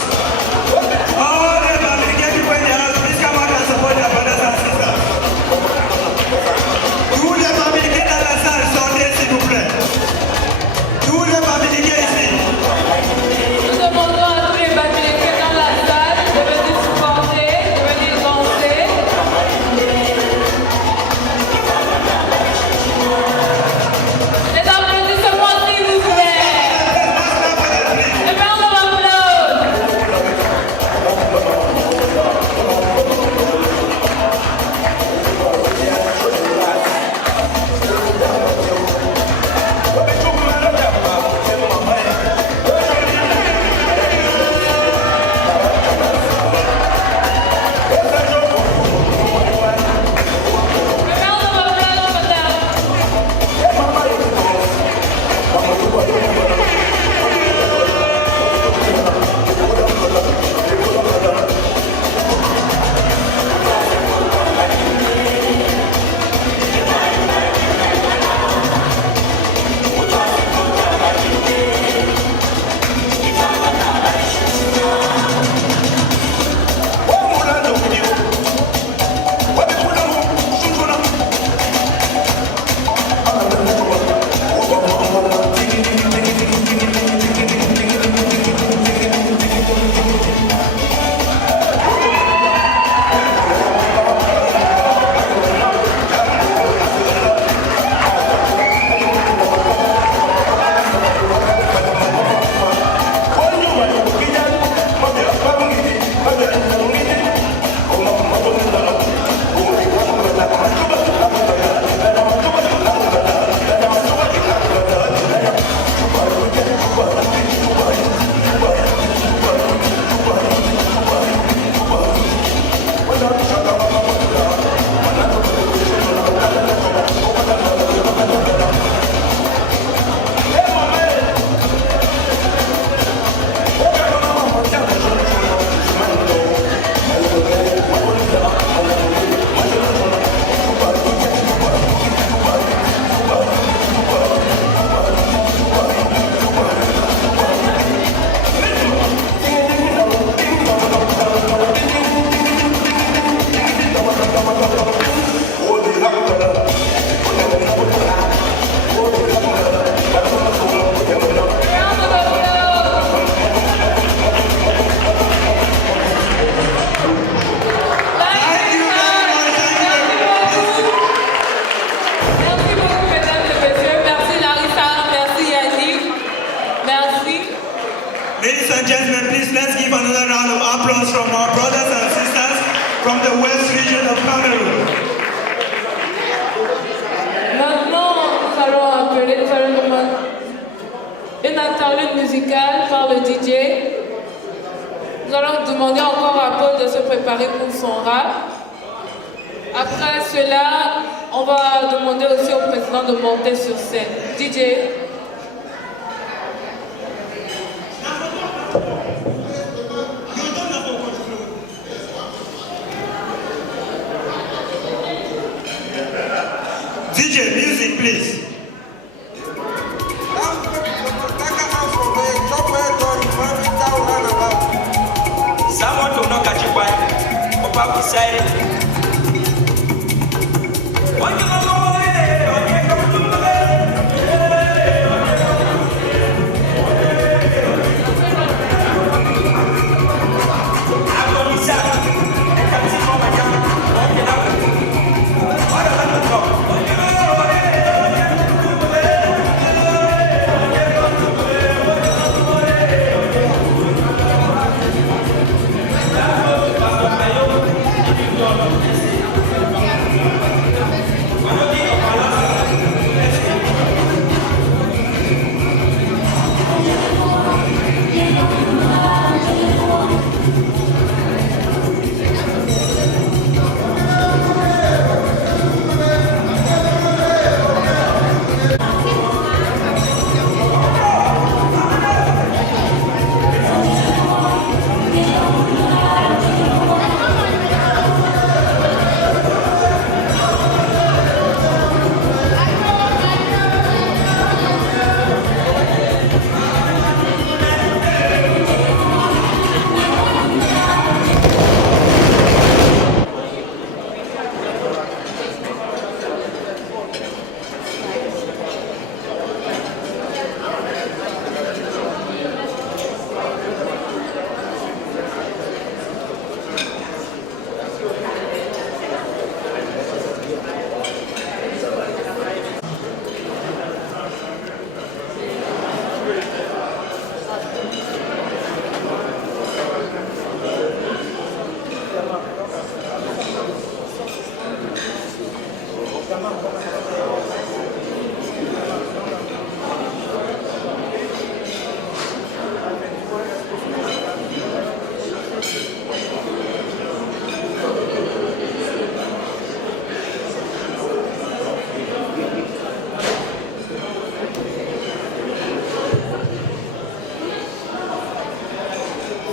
All the Bamileke people in the house, please come out and support their brothers and sisters. Tous les Bamileke dans la salle, sortez s'il vous plaît. Tous les Bamileke ici. Nous demandons à tous les Bamileke dans la salle de venir supporter, de venir danser. Les applaudissements s'il vous plaît. Et bien on applaudit. Ladies and gentlemen, please let's give another round of applause from our brothers and sisters from the West region of Cameroon. Maintenant, nous allons demander une interlude musicale par le DJ. Nous allons demander encore à Paul de se préparer pour son rap. Après cela, on va demander aussi au président de monter sur scène. DJ. DJ, music please. Someone to knock at your wife, or Papa beside it. What you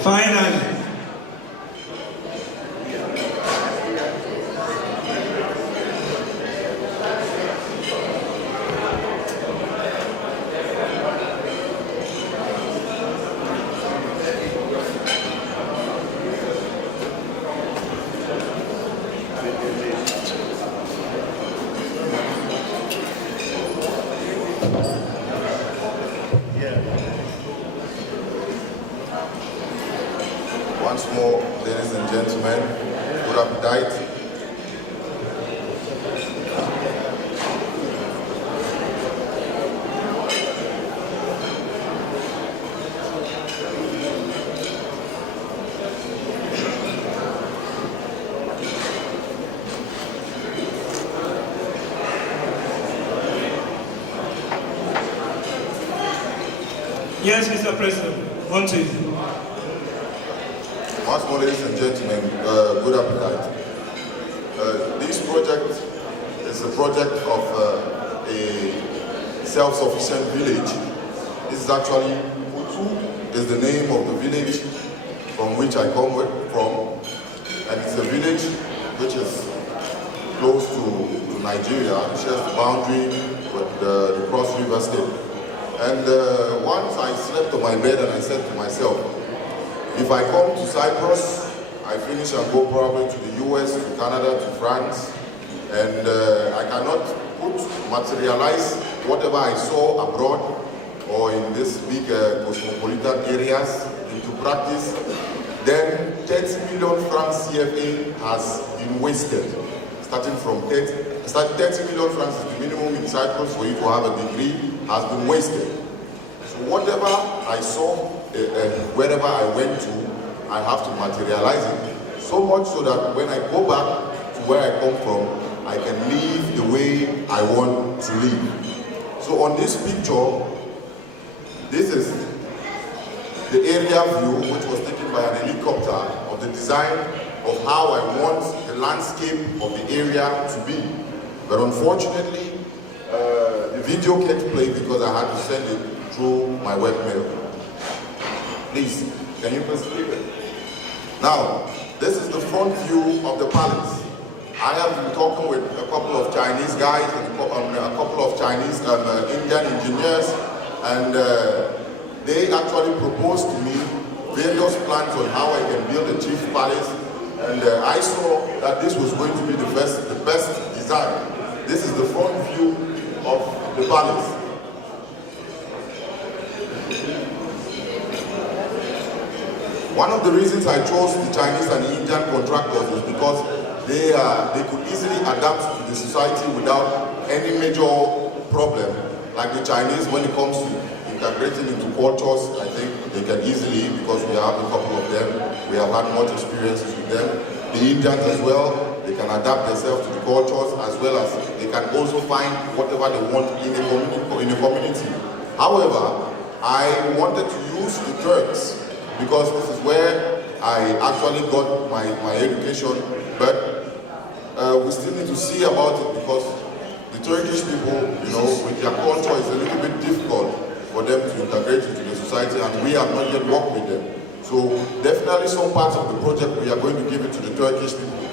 Finally, once more, ladies and gentlemen, good appetite. yes, Mr. President, one, two. Once more, ladies and gentlemen, good appetite. This project is a project of a self-sufficient village. This is actually, Utu is the name of the village from which I come from, and it's a village which is close to Nigeria. It shares the boundary with the Cross River State. And once I slept on my bed and I said to myself, if I come to Cyprus, I finish and go probably to the US, to Canada, to France, and I cannot materialize whatever I saw abroad or in these big cosmopolitan areas into practice, then 30 million francs CFA has been wasted. Starting from 30 million francs is the minimum in Cyprus for you to have a degree, has been wasted. So whatever I saw, wherever I went to, I have to materialize it. So much so that when I go back to where I come from, I can live the way I want to live. So on this picture, this is the area view which was taken by an helicopter of the design of how I want the landscape of the area to be. But unfortunately, the video can't play because I had to send it through my webmail. Please, can you please flip it? Now, this is the front view of the palace. I have been talking with a couple of Chinese guys and a couple of Chinese Indian engineers, and they actually proposed to me various plans on how I can build a chief palace, and I saw that this was going to be the best design. This is the front view of the palace. One of the reasons I chose the Chinese and Indian contractors was because they could easily adapt to the society without any major problem. Like the Chinese, when it comes to integrating into cultures, I think they can easily, because we have a couple of them, we have had much experiences with them. The Indians as well, they can adapt themselves to the cultures, as well as they can also find whatever they want in the community. However, I wanted to use the Turks, because this is where I actually got my education, but we still need to see about it, because the Turkish people, with their culture, it's a little bit difficult for them to integrate into the society, and we have not yet worked with them. So definitely some parts of the project we are going to give it to the Turkish people.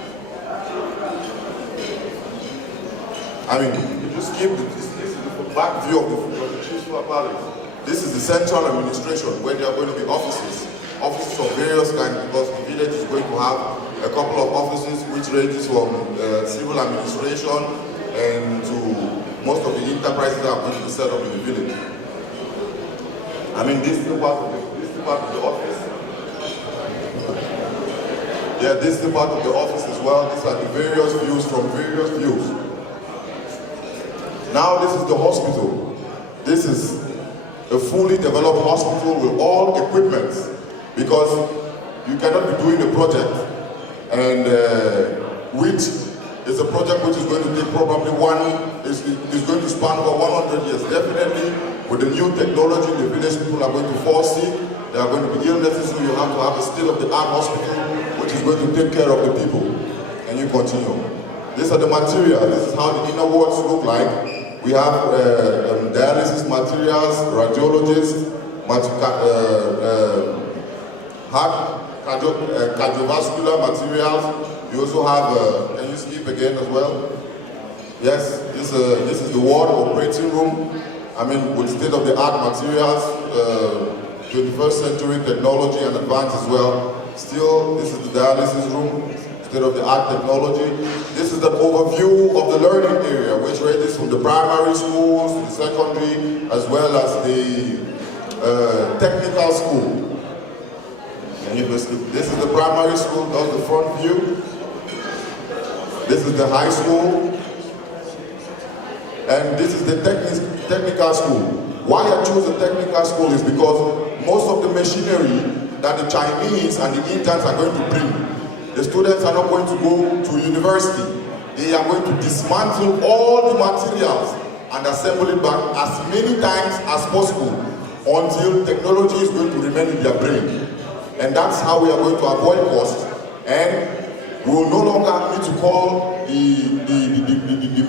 I mean, you just give this is the back view of the Chief's Palace. This is the central administration, where there are going to be offices of various kinds, because the village is going to have a couple of offices which ranges from civil administration and to most of the enterprises that are going to be set up in the village. I mean, this is the part of the office. Yeah, this is the part of the office as well. These are the various views from various views. Now this is the hospital. This is a fully developed hospital with all equipment, because you cannot be doing a project and which is a project which is going to take probably is going to span over 100 years. Definitely with the new technology, the village people are going to fall sick, there are going to be illnesses, so you have to have a state-of-the-art hospital which is going to take care of the people. And you continue. These are the materials. This is how the inner wards look like. We have dialysis materials, radiologists, hard cardiovascular materials. We also have, can you sleep again as well? Yes, this is the ward operating room. I mean, with state-of-the-art materials, 21st century technology and advanced as well. Still, this is the dialysis room, state-of-the-art technology. This is the overview of the learning area, which ranges from the primary schools, the secondary, as well as the technical school. This is the primary school, that's the front view. This is the high school. And this is the technical school. Why I chose the technical school is because most of the machinery that the Chinese and the interns are going to bring, the students are not going to go to university. They are going to dismantle all the materials and assemble it back as many times as possible until technology is going to remain in their brain. And that's how we are going to avoid costs. And we will no longer need to call the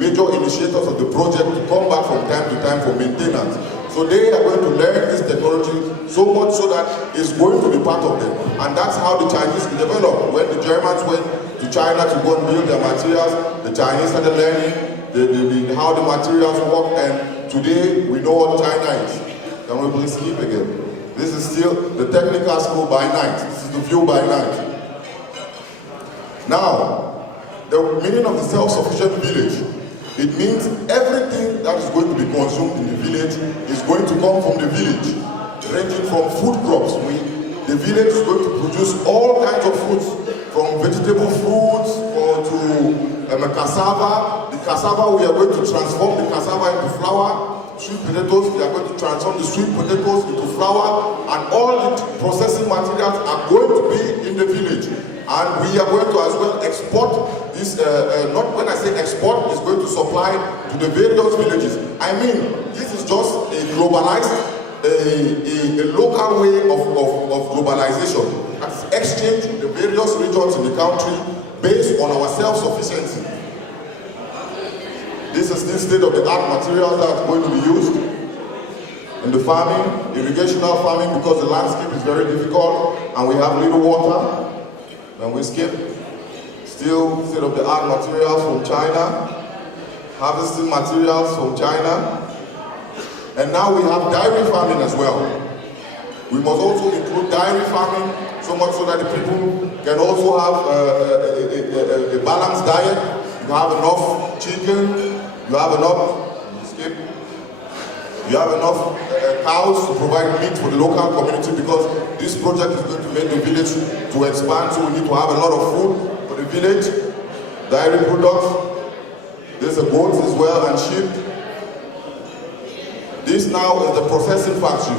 major initiators of the project to come back from time to time for maintenance. So they are going to learn this technology so much so that it's going to be part of them. And that's how the Chinese developed. When the Germans went to China to go and build their materials, the Chinese started learning how the materials work, and today we know what China is. Can we please sleep again? This is still the technical school by night. This is the view by night. Now, the meaning of the self-sufficient village, it means everything that is going to be consumed in the village is going to come from the village, ranging from food crops. The village is going to produce all kinds of foods, from vegetable fruits to cassava. The cassava, we are going to transform the cassava into flour. Sweet potatoes, we are going to transform the sweet potatoes into flour, and all the processing materials are going to be in the village. And we are going to as well export this, not when I say export, it's going to supply to the various villages. I mean, this is just a globalized, a local way of globalization. That's exchange in the various regions in the country based on our self-sufficiency. This is the state-of-the-art materials that are going to be used in the farming, irrigational farming, because the landscape is very difficult and we have little water. Then we skip. Still state-of-the-art materials from China, harvesting materials from China. And now we have dairy farming as well. We must also include dairy farming so much so that the people can also have a balanced diet. You have enough chicken, you have enough, you have enough cows to provide meat for the local community, because this project is going to make the village to expand, so we need to have a lot of food for the village, dairy products. There's a goats as well and sheep. This now is the processing factory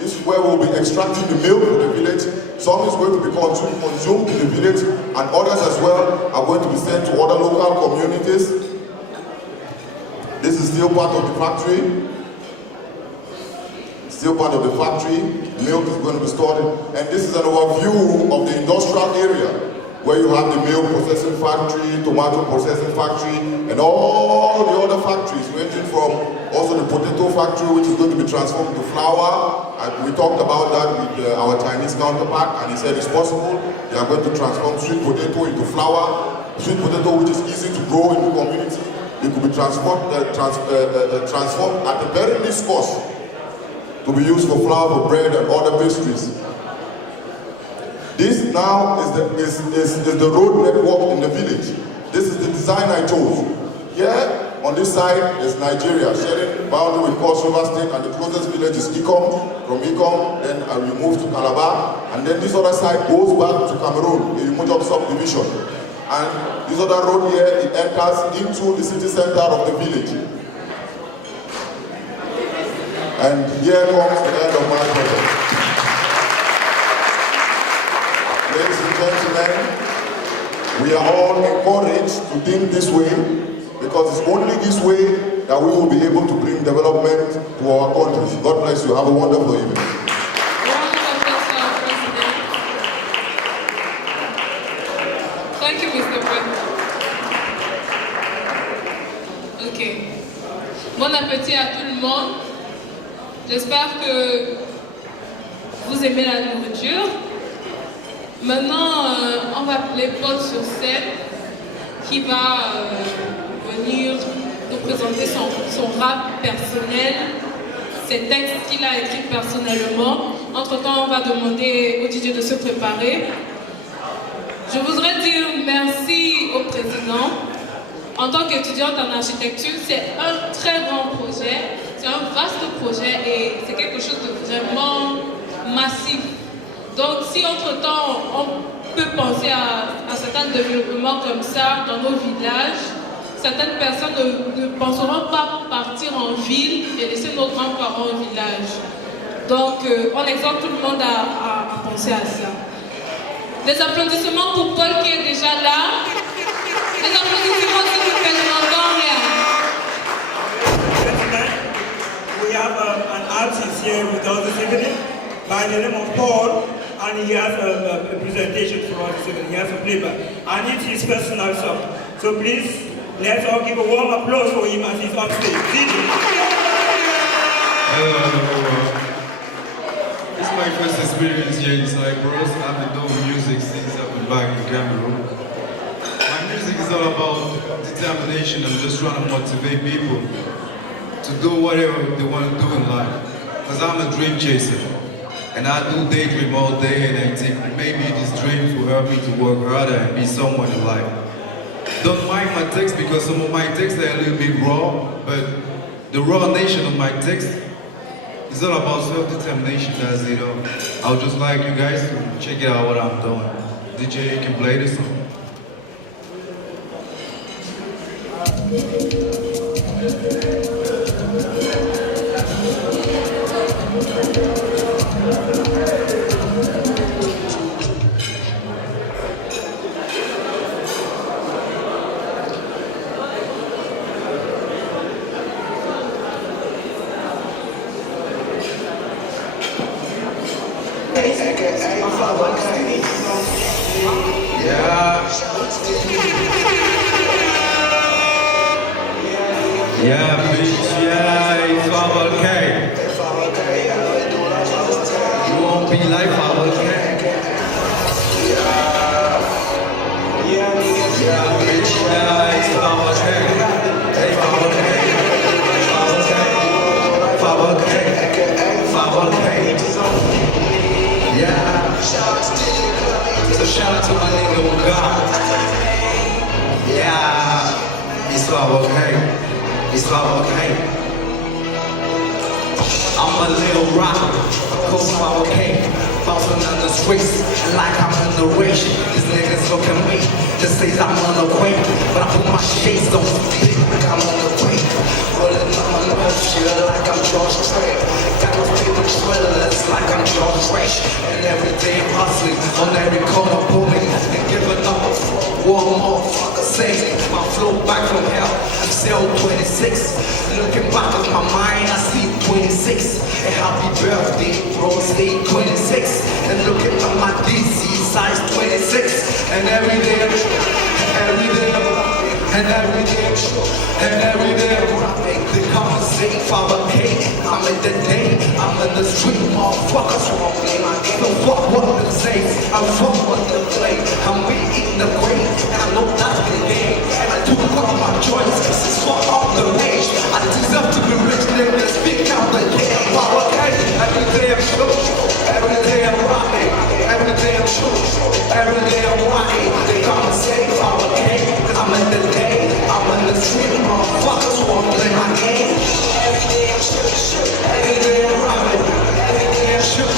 this is where we'll be extracting the milk for the village. Some is going to be consumed in the village, and others as well are going to be sent to other local communities. This is still part of the factory. Still part of the factory. Milk is going to be stored in. And this is an overview of the industrial area, where you have the milk processing factory, tomato processing factory, and all the other factories, ranging from also the potato factory, which is going to be transformed into flour. And we talked about that with our Chinese counterpart, and he said it's possible. They are going to transform sweet potato into flour. Sweet potato, which is easy to grow in the community, it could be transformed at a very least cost to be used for flour, for bread, and other pastries. This now is the road network in the village. This is the design I chose. Here, on this side is Nigeria, sharing boundary with Cross River State, and the closest village is Ikom. From Ikom, then we move to Calabar, and then this other side goes back to Cameroon, the Umujok subdivision. And this other road here, it enters into the city center of the village. And here comes the end of my project. Ladies and gentlemen, we are all encouraged to think this way, because it's only this way that we will be able to bring development to our countries. God bless you. Have a wonderful evening. Thank you, Mr. President. Ok. Bon appétit à tout le monde. J'espère que vous aimez la nourriture. Maintenant, on va appeler Paul sur scène qui va venir nous présenter son rap personnel, ses textes qu'il a écrits personnellement. Entre-temps, on va demander au DJ de se préparer. Je voudrais dire merci au président. En tant qu'étudiante en architecture, c'est un très grand projet, c'est un vaste projet et c'est quelque chose de vraiment massif. Donc si entre-temps on peut penser à certains développements comme ça dans nos villages, certaines personnes ne penseront pas partir en ville et laisser nos grands-parents au village. Donc on exhorte tout le monde à penser à ça. Des applaudissements pour Paul qui est déjà là. Des applaudissements s'il vous plaît, je n'entends rien. Gentlemen, we have an artist here with us this evening by the name of Paul, and he has a presentation for us this evening. He has a playback, and it's his personal song. So please, let's all give a warm applause for him as he's on stage. This is my first experience here in Cyprus. I've been doing music since I've been back in Cameroon. My music is all about determination. I'm just trying to motivate people to do whatever they want to do in life. Because I'm a dream chaser. And I do daydream all day, and I think maybe this dream will help me to work harder and be someone in life. Don't mind my text because some of my texts are a little bit raw, but the raw nation of my text is all about self-determination. That's it all. I would just like you guys to check it out what I'm doing. DJ, you can play this song. Yeah, bitch, yeah, it's all okay. You won't be like all okay. Yeah, bitch, yeah, it's all okay. Hey, all okay. All okay. Yeah. So shout out to my nigga God. Yeah, it's all okay. It's all okay. I'm a little rock, cause I'm okay. Bouncing on the streets, like I'm in the race. These niggas look at me, just say I'm on the way. But I put my shades on, like I'm on the way. Rolling on my nose, shit like I'm George Strait. Got those people thrillers like I'm George Fresh. And every day I'm hustling, on every corner booming. And giving up a one motherfucker saying my flow back from hell. I'm still 26. Looking back at my mind, I see 26. And happy birthday, Rose 26. And looking at my DC size 26. And every day I'm and every day I'm rapping. They come and say, Father K, I'm in the day, I'm in the street, motherfuckers won't play my game. So fuck what they say, I'm fuck what they play. I'm in the grave, I know that's the game. And I do call my choice, cause it's fuck on the rage. I deserve to be rich, nigga, speak out the game. Father K, every day I'm true, every day I'm rapping, every day I'm true, every day I'm whining. They come and say, Father K, I'm in the day, I'm in the street, motherfuckers won't play my game. Every day I'm shoot, every day I'm robbing, every day I'm shoot,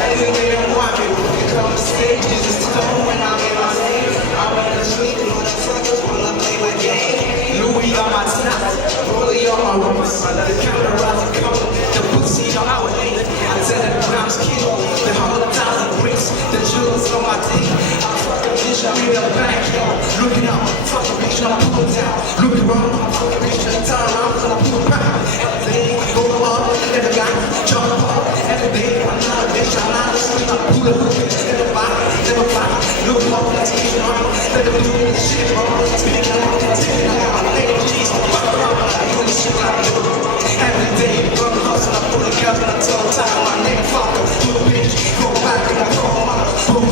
every day I'm walking. You come to stage, you just know when I'm in my lane. I'm in the street, motherfuckers wanna play my game. Louis on my snaps, Rollie on my wrist. The cameras are coming, the pussy on our way. I tell them grams kilo, the 100,000 bricks, the jewels on my teeth. I'm fucking bitch, I'm in the back, yo. Looking out, fucking bitch, I'm pulling down. Look around, I'm fucking bitch, I'm turn around, I'm gonna pull back. Every day, go up, every guy, jump up. Every day, I'm not a bitch, I'm not a street, I pull a hook, never buy, never fly. Look up, let's keep it on, never do this shit, bro. Speaking out, taking out, I'm thinking, jeez, fuck around, I'm doing this shit like I do. Every day, I'm hustling, I pull together until time, my name fucker, do a bitch, go back and I call my boom,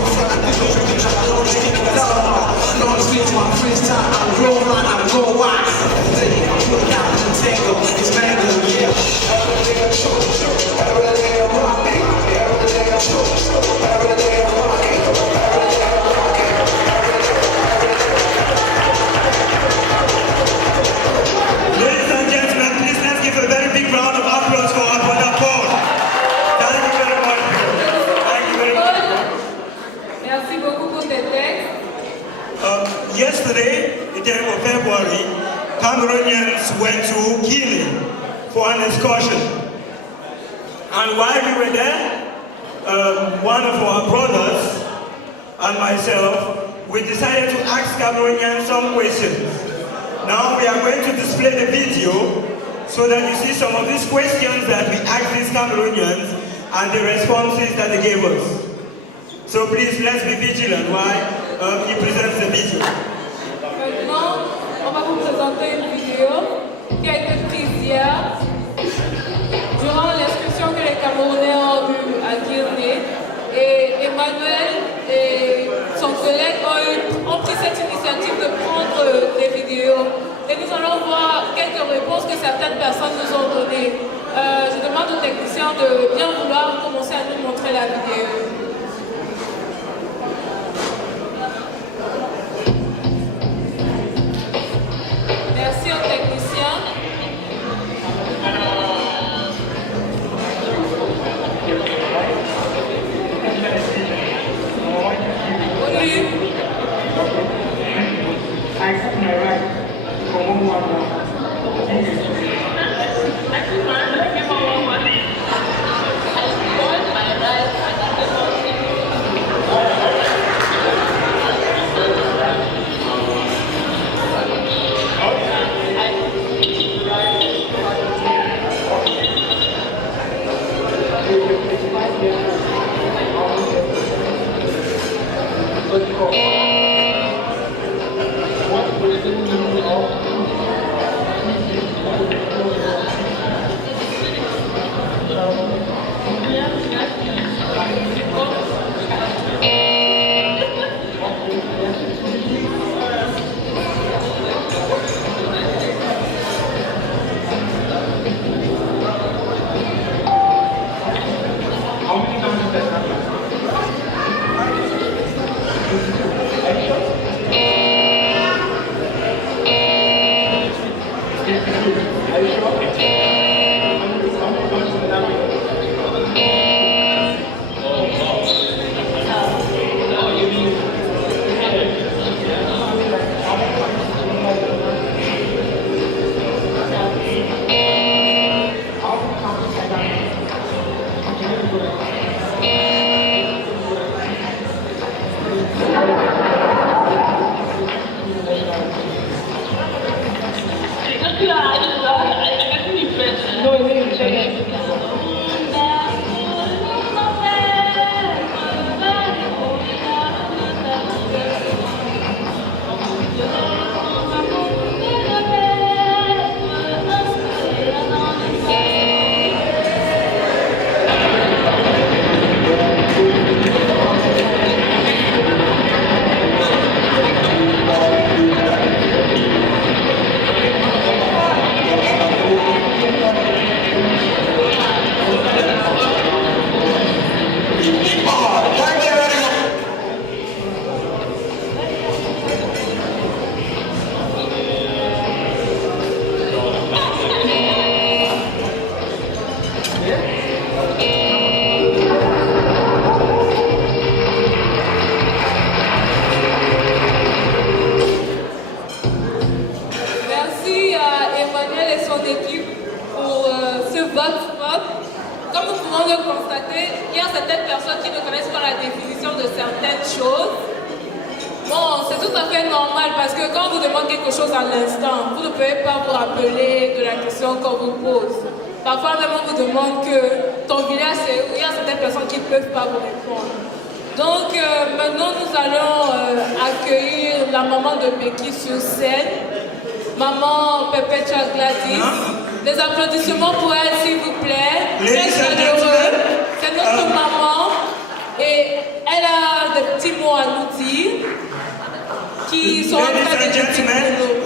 Yesterday, the 10th of February, Cameroonians went to Guinea for an excursion. And while we were there, one of our brothers and myself, we decided to ask Cameroonians some questions. Now we are going to display the video so that you see some of these questions that we asked these Cameroonians and the responses that they gave us. So please, let's be vigilant while he presents the video. Maintenant, on va vous présenter une vidéo qui a été prise hier durant l'excursion que les Camerounais ont eue à Guinée. Et Emmanuel et son collègue ont pris cette initiative de prendre des vidéos. Et nous allons voir quelques réponses que certaines personnes nous ont données. Je demande aux techniciens de bien vouloir commencer à nous montrer la vidéo. Merci aux techniciens.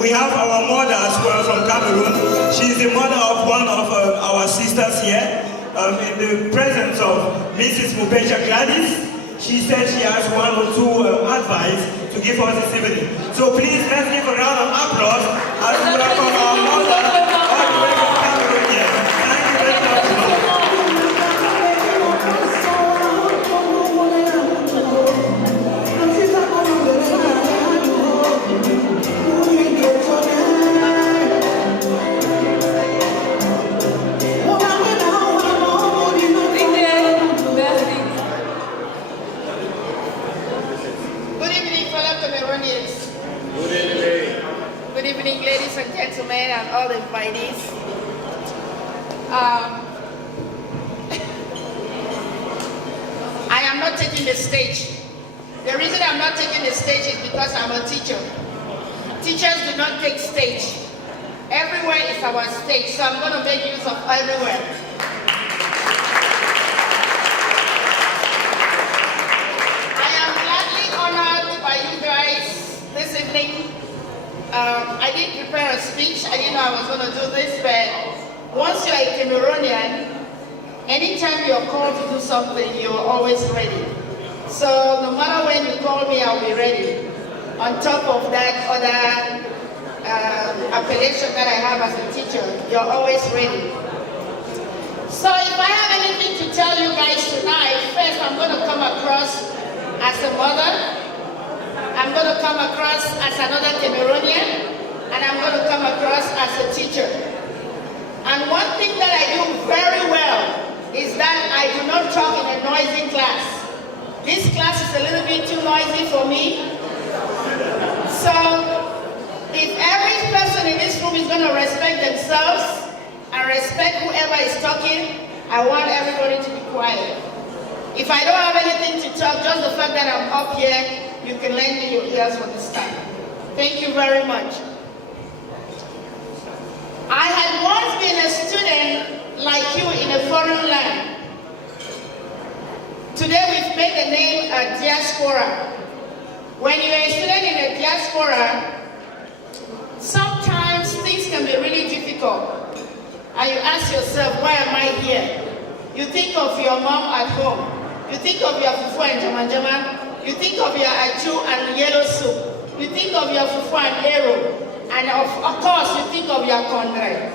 We have our mother as well from Cameroon. She's the mother of one of our sisters here. in the presence of Mrs. Mupeja Gladys. She said she has one or two advice to give us this evening. So please, let's give a round of applause as we welcome our mother all the way from Cameroon Youth. Thank you very much. Good evening, ladies and gentlemen, and all the invitees. I am not taking the stage. The reason I'm not taking the stage is because I'm a teacher. Teachers do not take stage. Everywhere is our stage, so I'm going to make use of everywhere. I am gladly honored by you guys this evening. I didn't prepare a speech. I didn't know I was going to do this, but once you're a Cameroonian, anytime you're called to do something, you're always ready. So no matter when you call me, I'll be ready. On top of that other appellation that I have as a teacher, you're always ready. So if I have anything to tell you guys tonight, first I'm going to come across as a mother. I'm going to come across as another Cameroonian, and I'm going to come across as a teacher. And one thing that I do very well is that I do not talk in a noisy class. This class is a little bit too noisy for me. So if every person in this room is going to respect themselves and respect whoever is talking, I want everybody to be quiet. If I don't have anything to talk, just the fact that I'm up here, you can lend me your ears for this time. Thank you very much. I had once been a student like you in a foreign land. Today we've made the name a diaspora. When you're a student in a diaspora, sometimes things can be really difficult. And you ask yourself, why am I here? You think of your mom at home. You think of your fufu and jama. You think of your achu and yellow soup. You think of your fufu and arrow. And of course, you think of your cornbread.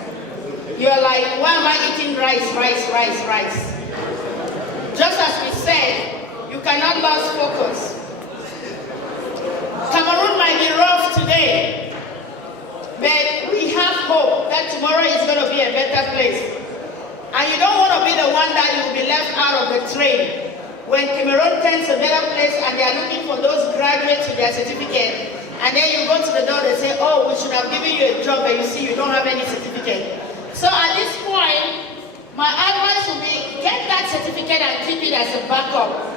You're like, why am I eating rice? Just as we said, you cannot lose focus. Cameroon might be rough today, but we have hope that tomorrow is going to be a better place. And you don't want to be the one that you will be left out of the train. When Cameroon turns a better place and they are looking for those graduates with their certificate, and then you go to the door, they say, oh, we should have given you a job, but you see you don't have any certificate. So at this point, my advice would be, get that certificate and keep it as a backup.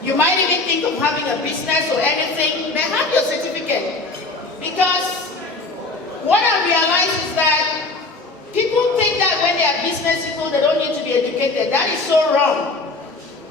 You might even think of having a business or anything, but have your certificate. Because what I realize is that people think that when they are business people, they don't need to be educated. That is so wrong.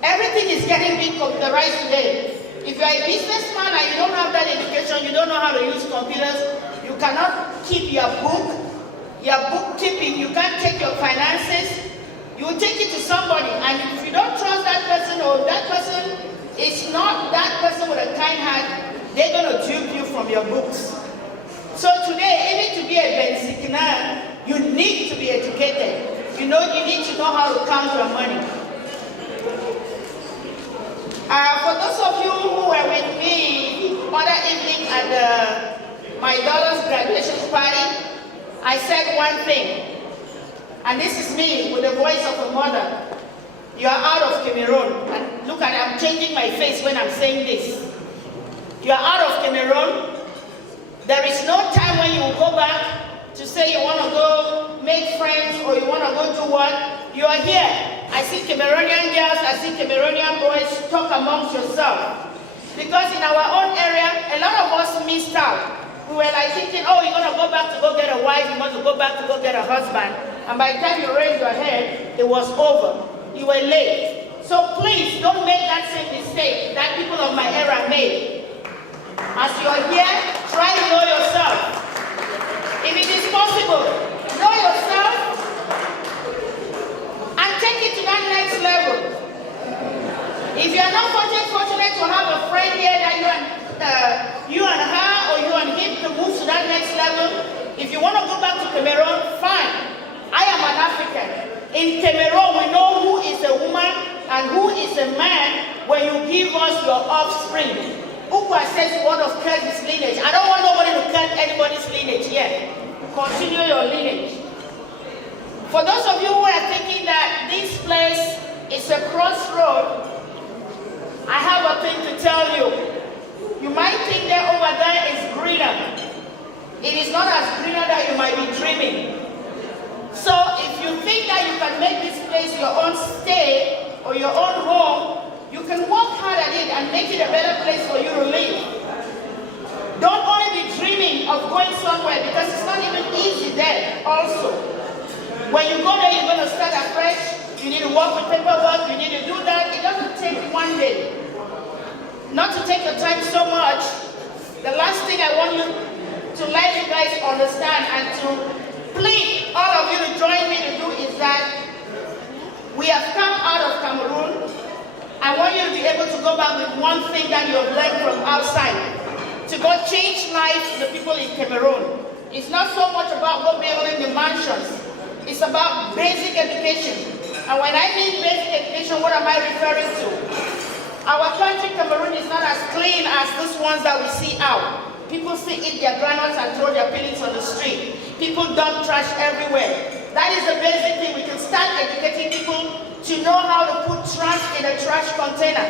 Everything is getting being computerized today. If you are a businessman and you don't have that education, you don't know how to use computers, you cannot keep your bookkeeping, you can't take your finances, you will take it to somebody, and if you don't trust that person or that person is not that person with a kind heart, they're going to dupe you from your books. So today, even to be a Bensikina, you need to be educated. You need to know how to count your money. For those of you who were with me other evening at my daughter's graduation party, I said one thing, and this is me with the voice of a mother. You are out of Cameroon, and look at it, I'm changing my face when I'm saying this. You are out of Cameroon. There is no time when you will go back to say you want to go make friends or you want to go do what. You are here. I see Cameroonian girls, I see Cameroonian boys, talk amongst yourself. Because in our own area, a lot of us missed out. We were like thinking, oh, you're going to go back to go get a wife, you want to go back to go get a husband. And by the time you raised your head, it was over. You were late. So please, don't make that same mistake that people of my era made. As you are here, try to know yourself. If it is possible, know yourself and are not fortunate to have a friend here that you and her or you and him can move to that next level, if you want to go back to Cameroon, fine. I am an African. In Cameroon, we know who is a woman and who is a man when you give us your offspring. Ukwa says you want to cut his lineage. I don't want nobody to cut anybody's lineage here. Continue your lineage. For those of you who are thinking that this place is a crossroad, I have a thing to tell you. You might think that over there is greener. It is not as greener that you might be dreaming. So if you think that you can make this place your own stay or your own home, you can work hard at it and make it a better place for you to live. Don't only be dreaming of going somewhere because it's not even easy there also. When you go there, you're going to start afresh. You need to work with paperwork. You need to do that. It doesn't take one day. Not to take your time so much, the last thing I want you to let you guys understand and to plead all of you to join me to do is that we have come out of Cameroon. I want you to be able to go back with one thing that you have learned from outside, to go change life for the people in Cameroon. It's not so much about go building the mansions. It's about basic education. And when I mean basic education, what am I referring to? Our country, Cameroon, is not as clean as these ones that we see out. People still eat their granules and throw their peelings on the street. People dump trash everywhere. That is the basic thing. We can start educating people to know how to put trash in a trash container.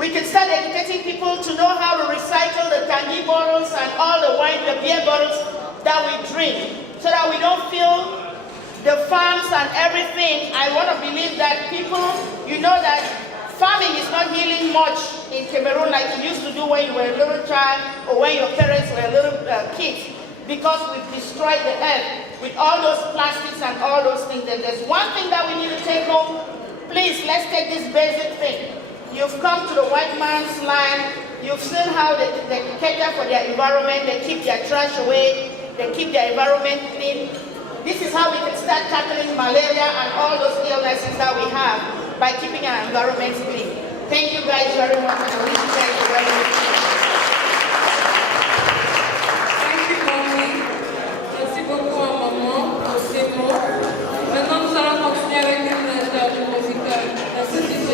We can start educating people to know how to recycle the tangy bottles and all the wine, the beer bottles that we drink, so that we don't fill the farms and everything. I want to believe that people, you know that farming is not healing much in Cameroon like it used to do when you were a little child or when your parents were little kids, because we've destroyed the earth with all those plastics and all those things. And there's one thing that we need to take home. Please, let's take this basic thing. You've come to the white man's land. You've seen how they cater for their environment. They keep their trash away. They keep their environment clean. This is how we can start tackling malaria and all those illnesses that we have by keeping our environment clean. Thank you guys very much for listening to what we do. Thank you, Mommy. Merci beaucoup à maman pour ces mots. Maintenant, nous allons continuer avec une interview musicale. Merci, DJ.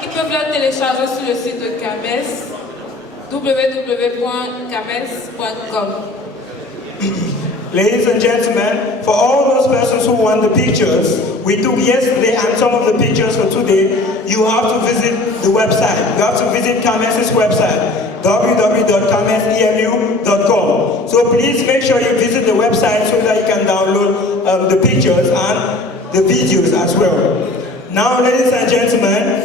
Qui peuvent la télécharger sur le site de CAMESS, www.cames.com. Ladies and gentlemen, for all those persons who want the pictures we took yesterday and some of the pictures for today, you have to visit the website. You have to visit CAMESS's website, www.CAMESSEMU.com. So please make sure you visit the website so that you can download the pictures and the videos as well. Now, ladies and gentlemen,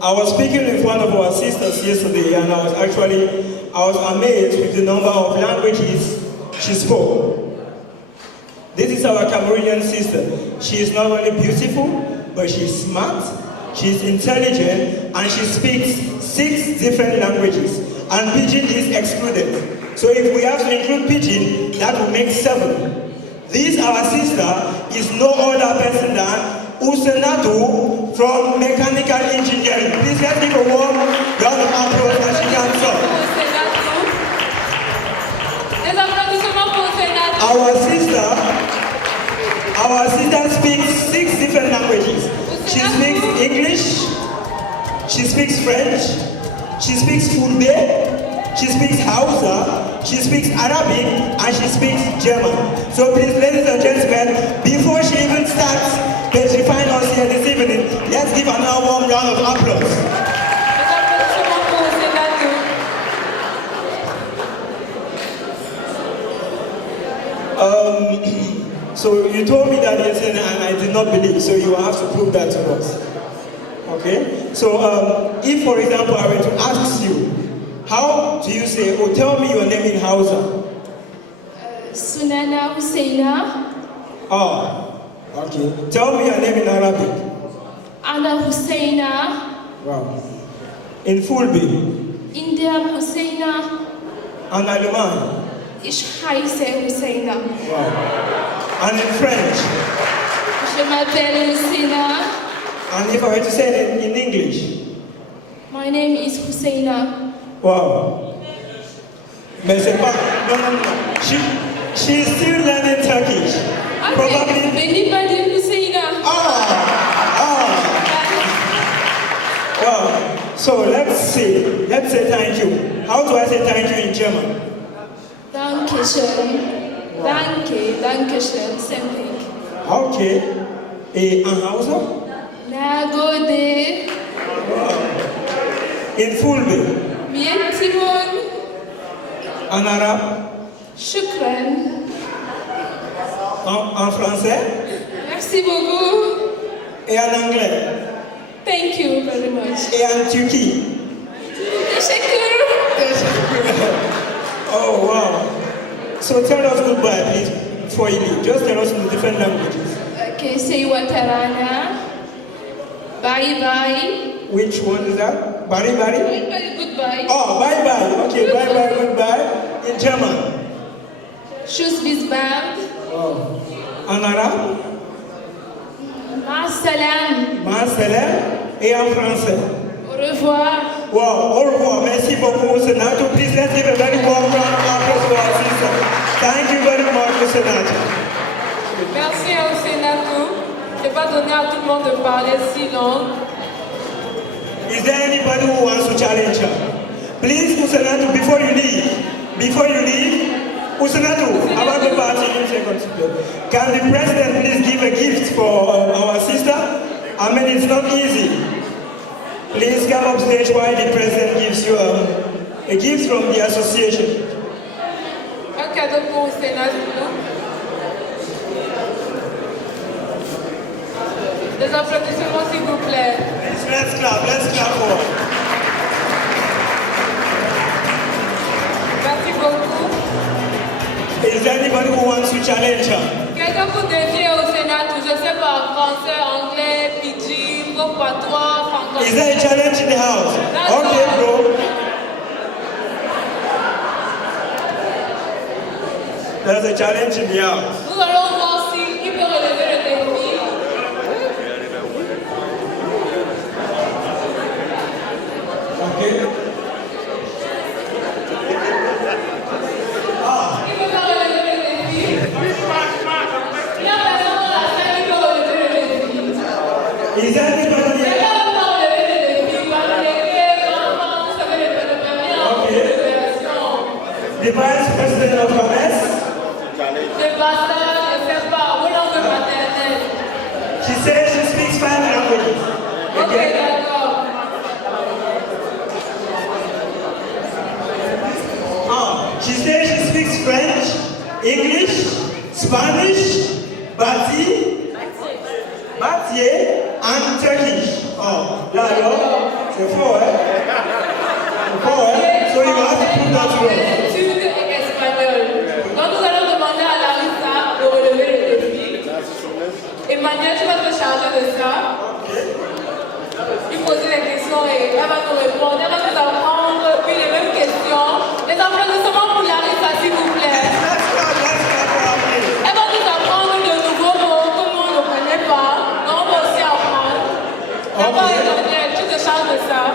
I was speaking with one of our sisters yesterday, and I was amazed with the number of languages she spoke. This is our Cameroonian sister. She is not only beautiful, but she's smart, she's intelligent, and she speaks 6 different languages. And Pidgin is excluded. So if we have to include Pidgin, that will make 7. This, our sister, is no other person than Usenatu from Mechanical Engineering. Please let's give a warm round of applause as she comes up. Our assistant speaks 6 different languages. She speaks English, she speaks French, she speaks Fulbe, she speaks Hausa, she speaks Arabic, and she speaks German. So please, ladies and gentlemen, before she even starts petrifying us here this evening, let's give another warm round of applause. So you told me that yesterday and I did not believe, so you will have to prove that to us. Okay? So if, for example, I were to ask you, how do you say, oh, tell me your name in Hausa? Sunana Husseina. Oh, okay. Tell me your name in Arabic. Ana Husseina. Wow. In Fulbe? India Husseina. En Allemagne? Ich heiße Husseina. Wow. And in French? Je m'appelle Husseina. And if I were to say it in English? My name is Husseina. Wow. Mais c'est pas... No. She's still learning Turkish. Okay. Probably... Beni badi Husseina. Wow. So let's see. Let's say thank you. How do I say thank you in German? Dankeschön. Dankeschön. Same thing. Okay. Et en Hausa? Nagode. Wow. In Fulbe? Mientimon. En arabe? Shukran. En français? Merci beaucoup. Et en anglais? Thank you very much. Et en Turquie? Teşekkür. Oh, wow. So tell us goodbye, please, before you leave. Just tell us in the different languages. Okay, say watarana. Bye bye. Which one is that? Bari bari? Bye bye, goodbye. Oh, bye bye. Okay, bye bye, goodbye. In German? Tschüss bis bald. Oh. En arabe? Ma salam. Ma salam. Et en français? Au revoir. Wow, au revoir. Merci beaucoup, Senator. Please, let's give a very warm round of applause for our sister. Thank you very much, Senator. Merci au Sénateur. Je n'ai pas donné à tout le monde de parler si long. Is there anybody who wants to challenge her? Please, Senator, before you leave, Senator, about the party, can the president please give a gift for our sister? I mean, it's not easy. Please come up stage while the president gives you a gift from the association. Un cadeau pour le Sénateur. Des applaudissements, s'il vous plaît. Let's clap for her. Merci beaucoup. Is there anybody who wants to challenge her? Quelqu'un pour défier au Sénat, je sais pas, français, anglais, pidgin, beau patois, francophone. Is there a challenge in the house? Okay, bro. There's a challenge in the house. Nous allons voir si il peut relever le défi. Okay. Il peut pas relever le défi. Il y a personne dans la salle qui peut relever le défi. Is there anybody Quelqu'un here? peut pas relever le défi. Parce que vous savez, le permis en coopération. The vice president of CAMESS? Le bastard, je sais pas, vos langues maternelles. She says she speaks 5 languages. Ok, d'accord. She says she speaks French, English, Spanish, Bati, and Turkish. Oh, là alors, c'est fort, hein? C'est fort, hein? So you have to put that to us. Études espagnoles. Quand nous allons demander à Larissa de relever le défi, Emmanuel, tu vas te charger de ça. Lui poser les questions et elle va nous répondre. Elle va nous apprendre puis les mêmes questions. Les applaudissements pour Larissa, s'il vous plaît. Elle va nous apprendre de nouveaux mots que nous on ne connaît pas. Donc on va aussi apprendre. D'abord, Emmanuel, tu te charges de ça.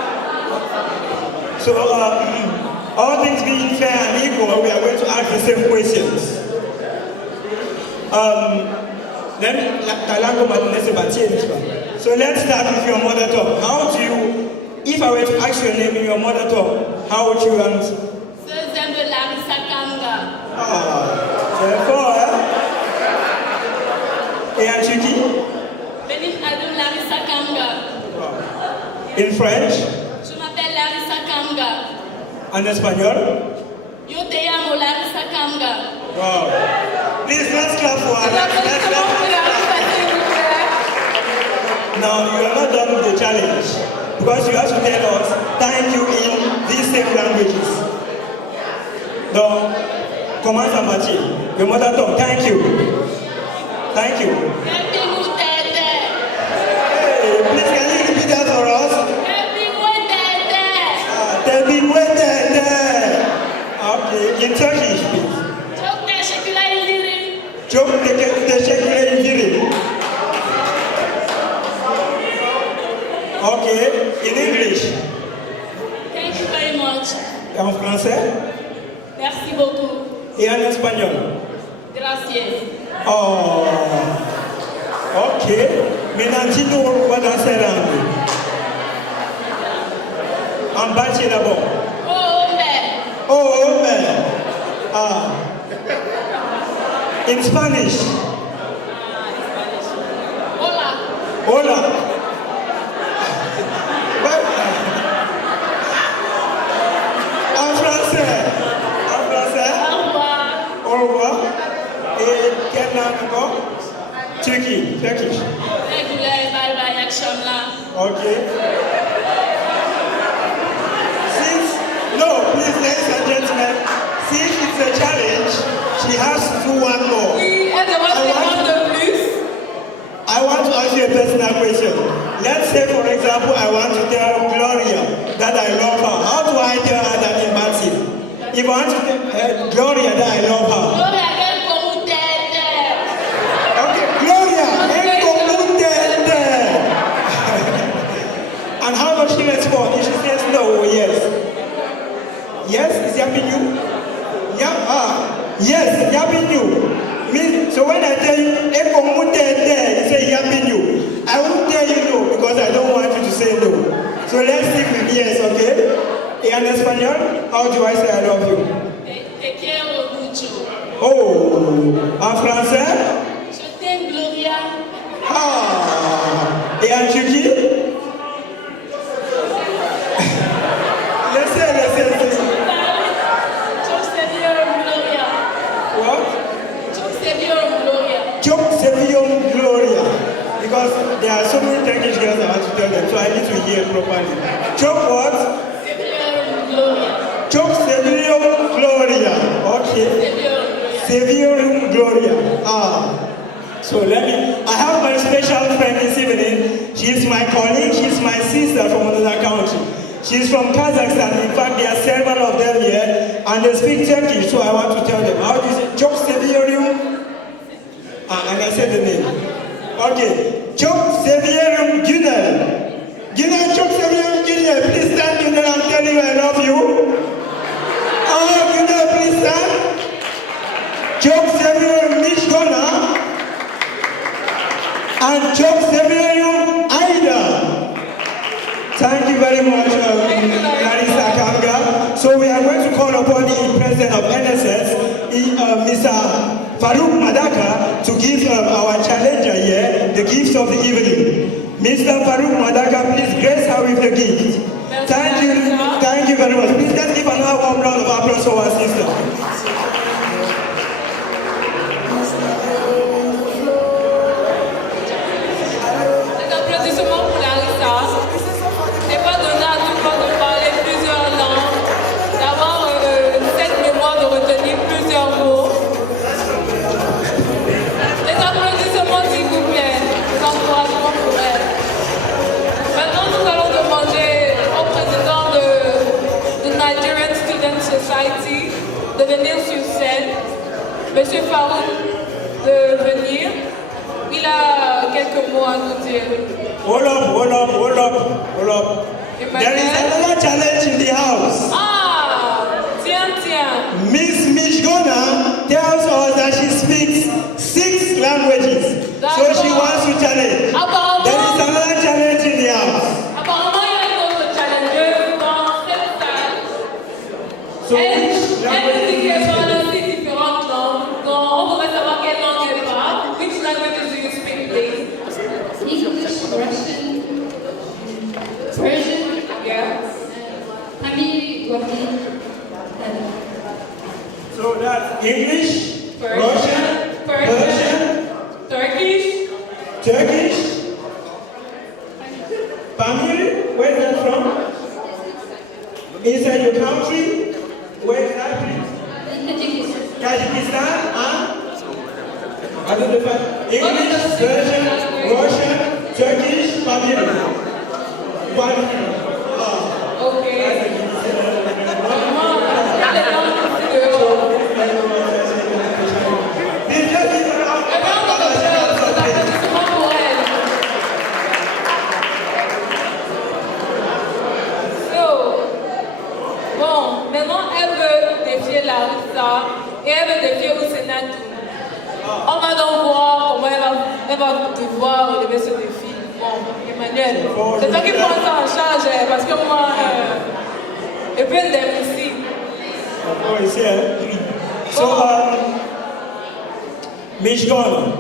So, all things being fair and equal, we are going to ask the same questions. So let's start with your mother tongue. How do you, if I were to ask your name in your mother tongue, how would you answer? Ah, c'est fort, hein? Et en Tchéquie? In French? Je m'appelle Larissa Kanga. En espagnol? Yo te llamo Larissa Kanga. Wow. Please, let's clap for her. Now, you are not done with the challenge because you have to tell us thank you in these same languages. Donc, commence en Mathieu. Your mother tongue, thank you. Thank you. Hey, please, can you repeat that for us? Okay, in Turkish, please. Çok teşekkür ederim. Okay, in English. Thank you very much. En français? Merci beaucoup. Et en espagnol? Gracias. Oh, ok. Maintenant, dis-nous au revoir dans ces langues. En bâti d'abord. Oh, man. Oh, man. Ah. In Spanish. Hola. Hola. En français. En français. Au revoir. Au revoir. Et quelle langue encore? Turkish. Regular, bye bye, action là. Okay. No, please, ladies and gentlemen, since it's a challenge, she has to do one more. Oui, elle demande de plus. I want to ask you a personal question. Let's say, for example, I want to tell Gloria that I love her. How do I tell her that in Bati? If I want to tell Gloria that I love her. Gloria, ven como ustedes. Okay, Gloria, ven como ustedes. And how does she respond? If she says no or yes? Yes, is yapping you? Yeah, yes, yapping you. So when I tell you, you say yapping you. I won't tell you no because I don't want you to say no. So let's stick with yes, okay? En espagnol, how do I say I love you? Te quiero mucho. Oh, en français? Je t'aime, Gloria. Ah, et en Turquie? Laissez. Çok seviyorum Gloria. Because there are so many Turkish girls I want to tell them, so I need to hear properly. Çok what? Çok seviyorum Gloria. Okay. Seviyorum Gloria. So I have my special friend this evening. She's my colleague, she's my sister from another country. She's from Kazakhstan. In fact, there are several of them here, and they speak Turkish, so I want to tell them. How do you say? Çok seviyorum? And I said the name. Okay. Çok seviyorum Günel. Günel, çok seviyorum Günel. Please stand, Günel. I'm telling you I love you. Oh, Günel, please stand. Çok seviyorum Nişgona. And çok seviyorum Aida. Thank you very much, Larissa Kanga. So we are going to call upon the president of NSS, Mr. Farouk Madaka, to give our challenger here the gift of the evening. Mr. Farouk Madaka, please grace her with the gift. Thank you very much. Please let's give another warm round of applause for our sister. De venir sur scène, Monsieur Farouk de venir. Il a quelques mots à nous dire. Hold up. There is another challenge in the house. Tiens. Miss Mishgona tells us that she speaks 6 languages. So she wants to challenge. There is another challenge in the house. Apparemment, il y a d'autres challengers dans cette salle. So Elle nous dit qu'elle parle aussi différentes langues. Donc, on voudrait savoir quelle langue elle parle. Which languages do you speak, please? English, Russian, Persian, Yes. Tamil, Guwahati. So that's English, Russian, Persian, Turkish. Turkish, Tamil. Where is that from? Inside your country? Where is that, please? Tajikistan and I don't know if English, Persian, Russian, Turkish, Tamil. Okay. Bon, maintenant elle veut défier Larissa et elle veut défier aussi Natou. On va donc voir comment elle va devoir relever ce défi. Bon, Emmanuel, c'est toi qui prends ça en charge parce que moi, je peux l'aimer ici. Oh, it's here. So, Miss Ghana,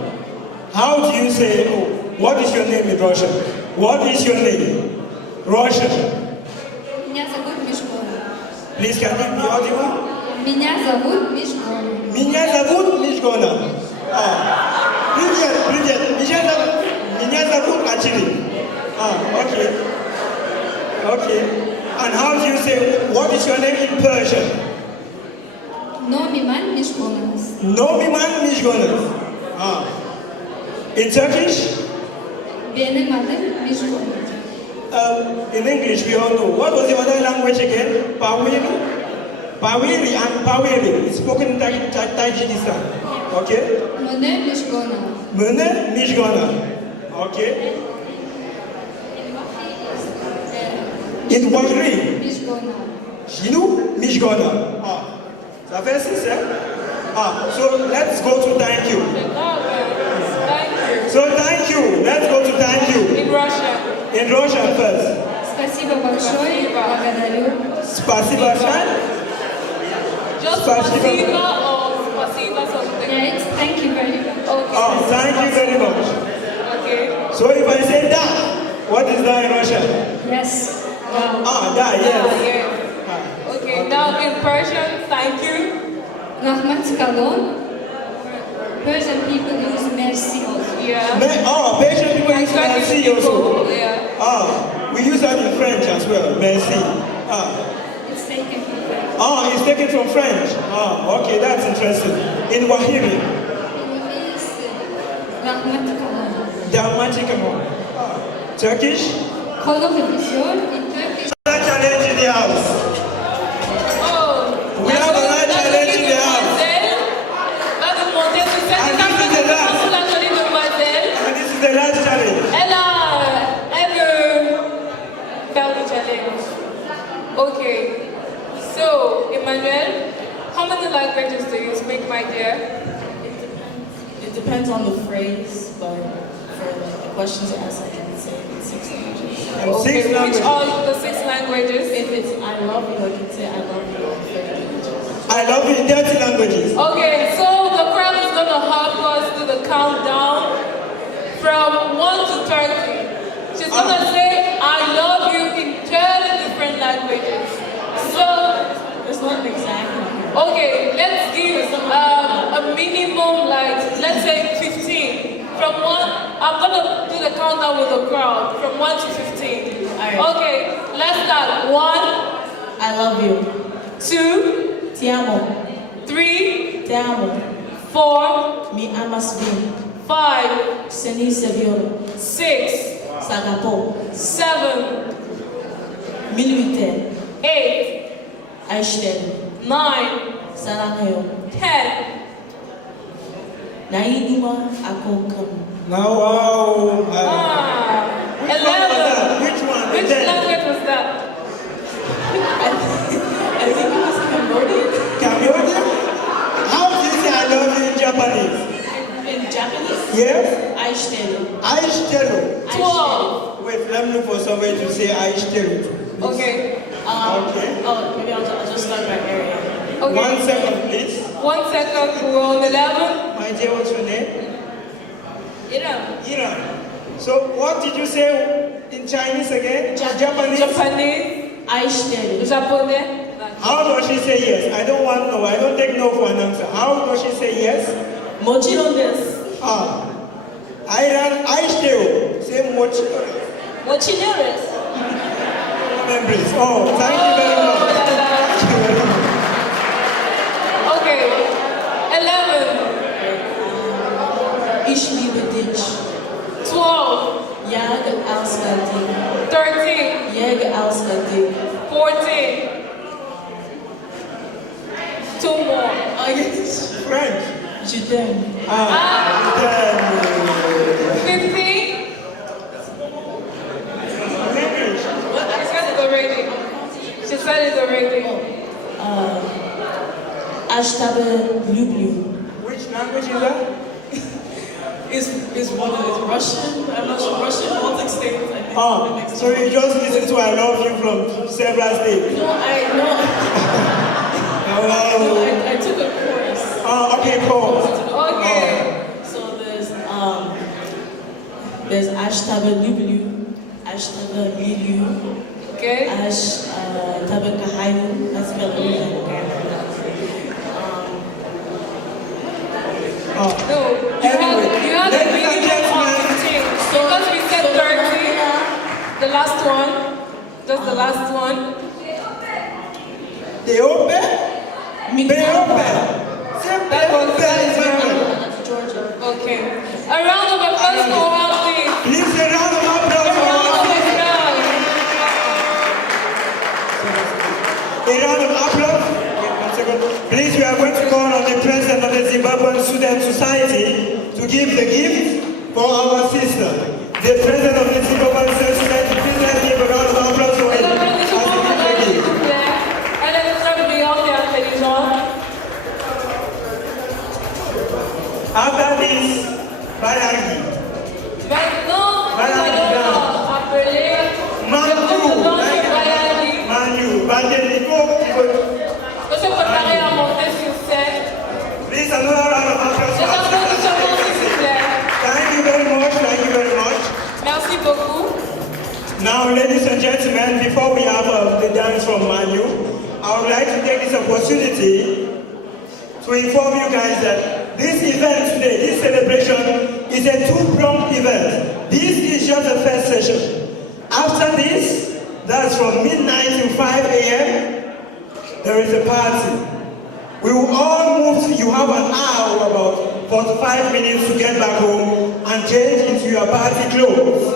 how do you say, what is your name in Russian? What is your name? Russian. Меня зовут Мишгона. Please, can you be audible? Меня зовут Мишгона. Меня зовут Мишгона. Привет. Меня зовут Achille. Okay. Okay. And how do you say, what is your name in Persian? Nomiman Mishgonas. Nomiman Mishgonas. In Turkish? Benim adım Mishgona. In English, we all know. What was the other language again? Pawiri? Pawiri and Pawiri. It's spoken in Tajikistan. Okay? Mene Mishgona. Mene Mishgona. Okay? In Wahri? Mishgona. Shinu Mishgona. Ça fait six, hein? So let's go to thank you. Thank you. So thank you. Let's go to thank you. In Russian. In Russian first. Спасибо большое. Благодарю. Spasiba Shan. Just spasiba or spasiba something. Yeah, it's thank you very much. Okay. Thank you very much. Okay. So if I say da, what is da in Russian? Yes. Da, yes. Okay, now in Persian, thank you. Rahmat kalon. Persian people use merci also. Yeah. Persian people use merci also. Yeah. We use that in French as well, merci. It's taken from French. It's taken from French. Okay, that's interesting. In Wahiri. It means rahmat kalon. Dalmaticamo. Turkish? Kolon division in Turkish. Challenge in the house. We have another challenge in the house. And this is the last challenge. Elle veut faire le challenge. Okay. So, Emmanuel, how many languages do you speak, my dear? It depends on the phrase, but for the questions asked, I can say 6 languages. Okay, which are the 6 languages? If it's I love you, I can say I love you in 30 languages. I love you in 30 languages. Okay, so the crowd is going to help us do the countdown from 1 to 30. She's going to say, I love you in 30 different languages. So, it's not exactly. Okay, let's give a minimum, like, let's say 15. From 1, I'm going to do the countdown with the crowd, from 1 to 15. Right. Okay, let's start. 1. I love you. 2. Ti amo. 3. Te amo. 4. Mi amas bien. 5. Seni seviyorum. 6. Sagapo. 7. Milite. 8. Aişterim. 9. Saranhayo. 10. Nainima ako kamu. Now, wow. 11. Which one? Which language was that? I think it was Cambodian. Cambodian? How do you say I love you in Japanese? In Japanese? Yes? Aishiteru. 12. Wait, let me look for somebody to say Aishterut. Okay. Okay. Oh, maybe I'll just start by area. Okay. 1 second, please. 1 second, we're on 11. My dear, what's your name? Iran. Iran. So what did you say in Chinese again? Japanese? Japanese. Aishiteru. Japonais. How does she say yes? I don't want no. I don't take no for an answer. How does she say yes? Mochiro desu. Iran Aishiteru. Say mochiro. Mochiro desu. Memories. Oh, thank you very much. Thank you very much. Okay. 11. Ich liebe dich. 12. Jag älskar dig. 13. Jag älskar dig. 14. 2 more. French. Je t'aime. 15. What? I said it already. She said it already. Ashtabe lublю. Which language is that? It's Russian. I'm not sure. Russian, Baltic states. I think. So you just listen to I love you from several states? No, I took a course. Okay, cool. Okay. So there's Ashtabe lublю, Ashtabe lilu, Okay. Ashtabe kahayu. That's spelled No, you have the minimum of 15. So because we said 30, the last one, just the last one. They open? They open. That was Georgia. Okay. A round of applause for her, please. Please, a round of applause for her. A round of applause. Please, we are going to call on the president of the Zimbabwean Student Society to give the gift for our sister. The president of the Zimbabwean Student Society, please let's give a round of applause for him. Elle est très brillante et intelligente. After this, Balangi. Maintenant, nous allons appeler le groupe de danse Balangi. Manu, Bandeniko, Peut se préparer à monter sur scène. please, another round of applause. Les applaudissements, s'il vous plaît. Thank you very much. Thank you very much. Merci beaucoup. Now, ladies and gentlemen, before we have the dance from Manu, I would like to take this opportunity to inform you guys that this event today, this celebration, is a two-pronged event. This is just the first session. After this, that's from midnight to 5 a.m., there is a party. We will all move, you have an hour, about 45 minutes to get back home and change into your party clothes.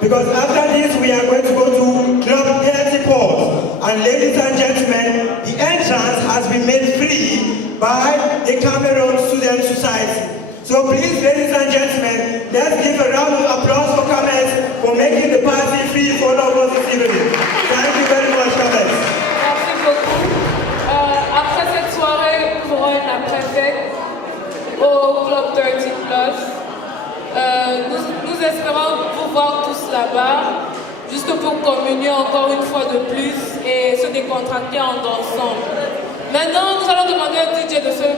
Because after this, we are going to go to Club 30 Port. And ladies and gentlemen, the entrance has been made free by the Cameroon Student Society. So please, ladies and gentlemen, let's give a round of applause for CAMESS for making the party free for all of us this evening. Thank you very much, CAMESS. Merci beaucoup. Après cette soirée, nous aurons une après-fête au Club 30 Plus. Nous espérons vous voir tous là-bas, juste pour communier encore une fois de plus et se décontracter en dansant. Maintenant, nous allons demander au DJ de se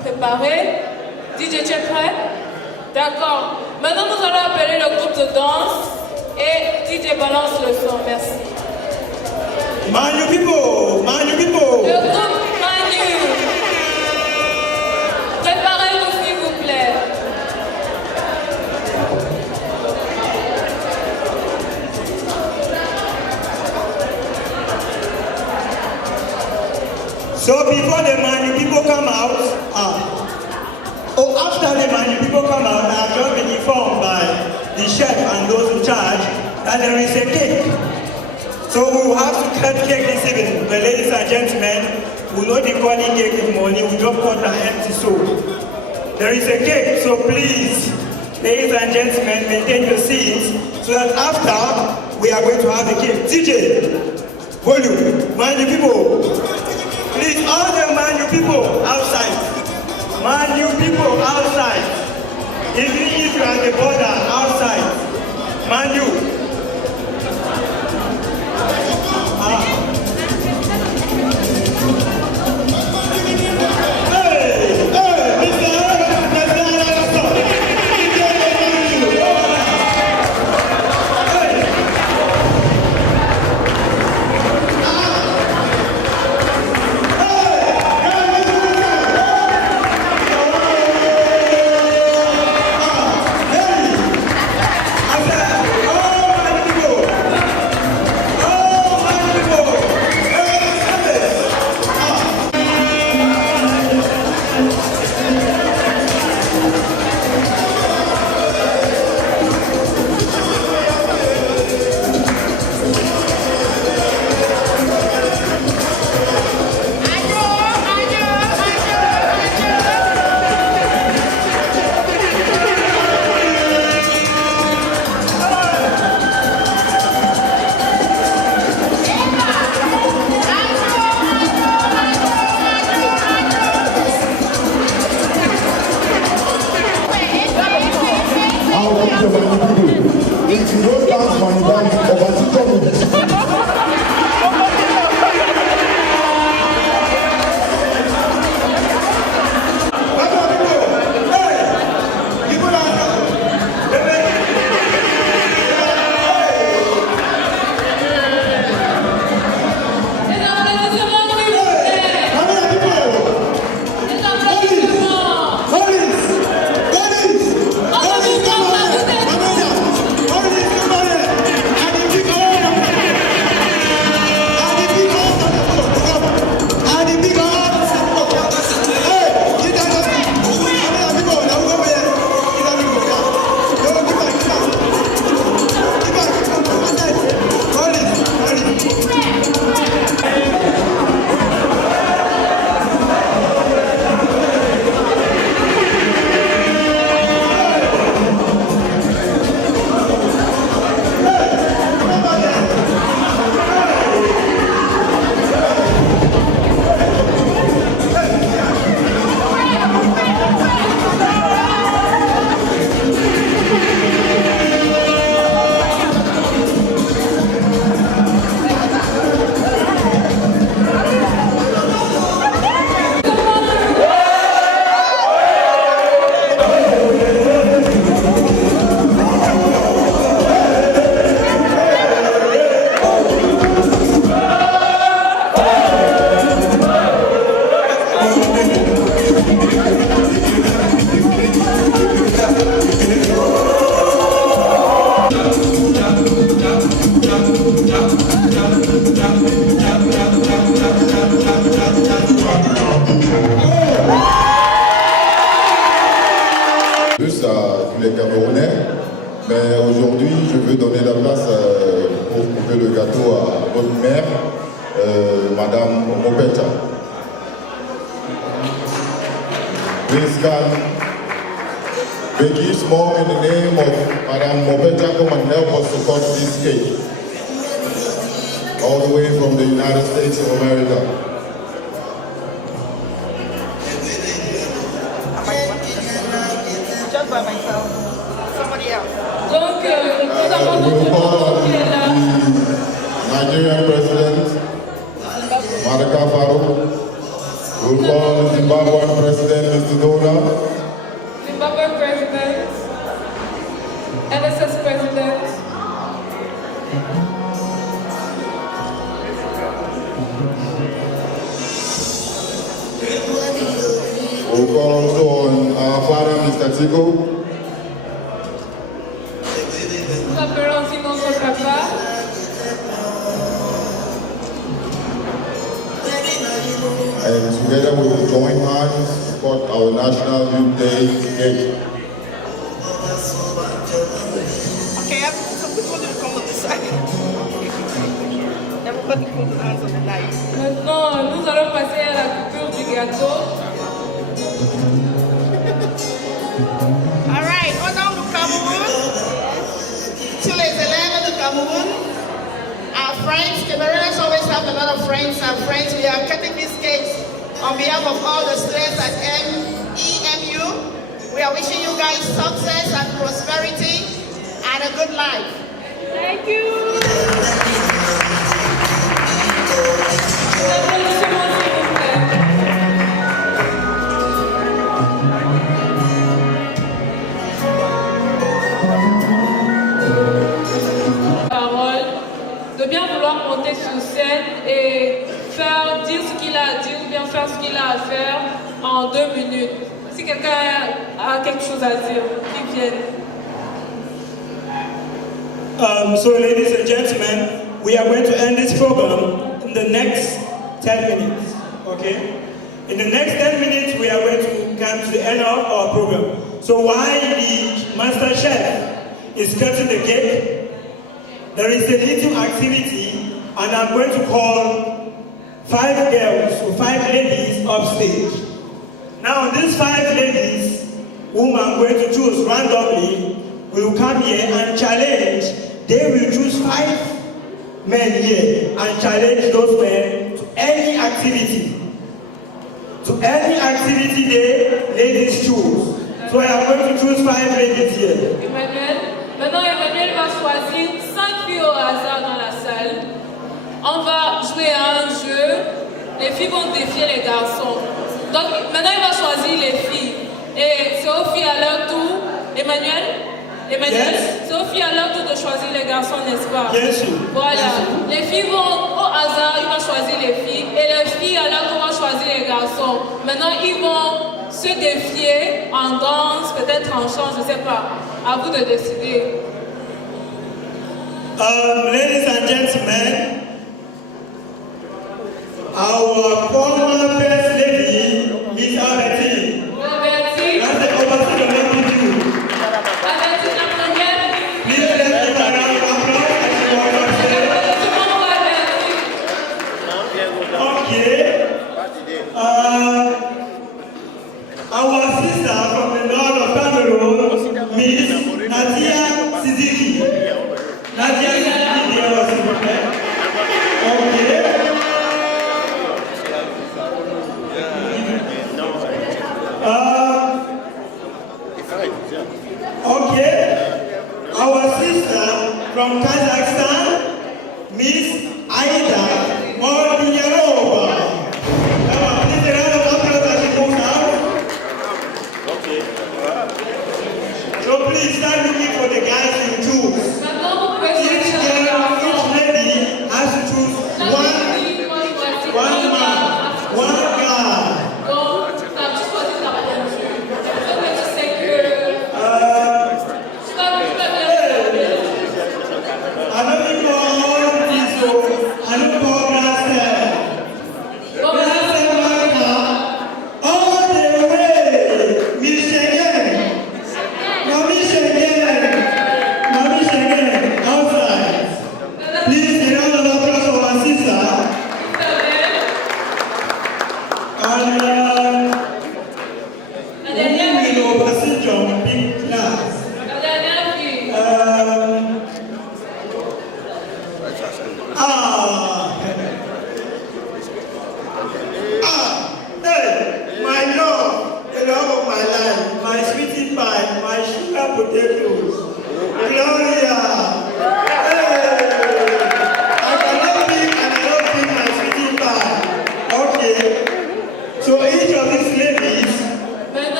préparer. DJ, tu es prêt? D'accord. Maintenant, nous allons appeler le groupe de danse et DJ balance le son. Merci. Manu people, Manu people. Le groupe Manu. Préparez-vous s'il vous plaît. So before the Manu people come out, after the Manu people come out, I have just been informed by the chef and those in charge that there is a cake. So we will have to cut cake this evening. The ladies and gentlemen, we know the calling cake in the morning, we don't cut an empty soul. There is a cake, so please, ladies and gentlemen, maintain your seats so that after we are going to have the cake. DJ, volume, Manu people. Please, all the Manu people outside. Manu people outside. Even if you are at the border, outside. Man Youth. Les Camerounais, mais aujourd'hui je veux donner la place pour couper le gâteau à votre mère, Madame Mopeta. Please can Becky's mom, in the name of Madame Mopeta, come and help us to cut this cake all the way from the United States of America. Just by myself. Somebody else. Donc, nous avons notre maman qui est là. Nigerian President, Madaka Farouk. We'll call the Zimbabwean President, Mr. Dona. Zimbabwe President. NSS President. We'll call also on our father, Mr. Tigo. Nous appelons aussi notre papa. And together we will join hands to support our National Youth Day cake. Okay, so which one did come on this side? Everybody put their hands on the knife. Maintenant, nous allons passer à la coupure du gâteau. All right, on down to Cameroon. To les élèves de Cameroun. Our friends, Cameroonians always have a lot of friends. Our friends, we are cutting these cakes on behalf of all the students at EMU. We are wishing you guys success and prosperity. and a good life. Thank you. De bien vouloir monter sur scène et dire ce qu'il a à dire ou bien faire ce qu'il a à faire en 2 minutes. Si quelqu'un a quelque chose à dire, qu'il vienne. So ladies and gentlemen, we are going to end this program in the next 10 minutes, okay? In the next 10 minutes, we are going to come to the end of our program. So while the master chef is cutting the cake, there is a little activity, and I'm going to call 5 girls or 5 ladies upstage. Now, these 5 ladies, whom I'm going to choose randomly, will come here and challenge. They will choose 5 men here and challenge those men to any activity. To any activity they ladies choose. So I am going to choose 5 ladies here. Maintenant, Emmanuel va choisir 5 filles au hasard dans la salle. On va jouer à un jeu. Les filles vont défier les garçons. Donc, maintenant, il va choisir les filles. Et c'est aux filles à leur tour. Emmanuel, Yes. c'est aux filles à leur tour de choisir les garçons, n'est-ce pas? Yes. Voilà. Les filles vont au hasard, ils vont choisir les filles. Et les filles à leur tour vont choisir les garçons. Maintenant, ils vont se défier en danse, peut-être en chant, je ne sais pas. À vous de décider. Ladies and gentlemen, our former first lady, Miss Albertine. Albertine. That's the opposite of what we do. Albertine, la première. Please let's give a round of applause as she walks upstairs. Okay. Our sister from the north of Cameroon, Miss Nadia Sidiki. Nadia Sidiki, s'il vous plaît. Okay. Okay. Our sister from Kazakhstan, Miss Aida Mordiyarova. Come on, please a round of applause as she moves out. So please start looking for the guys you choose. Each lady has to choose one man, one guy.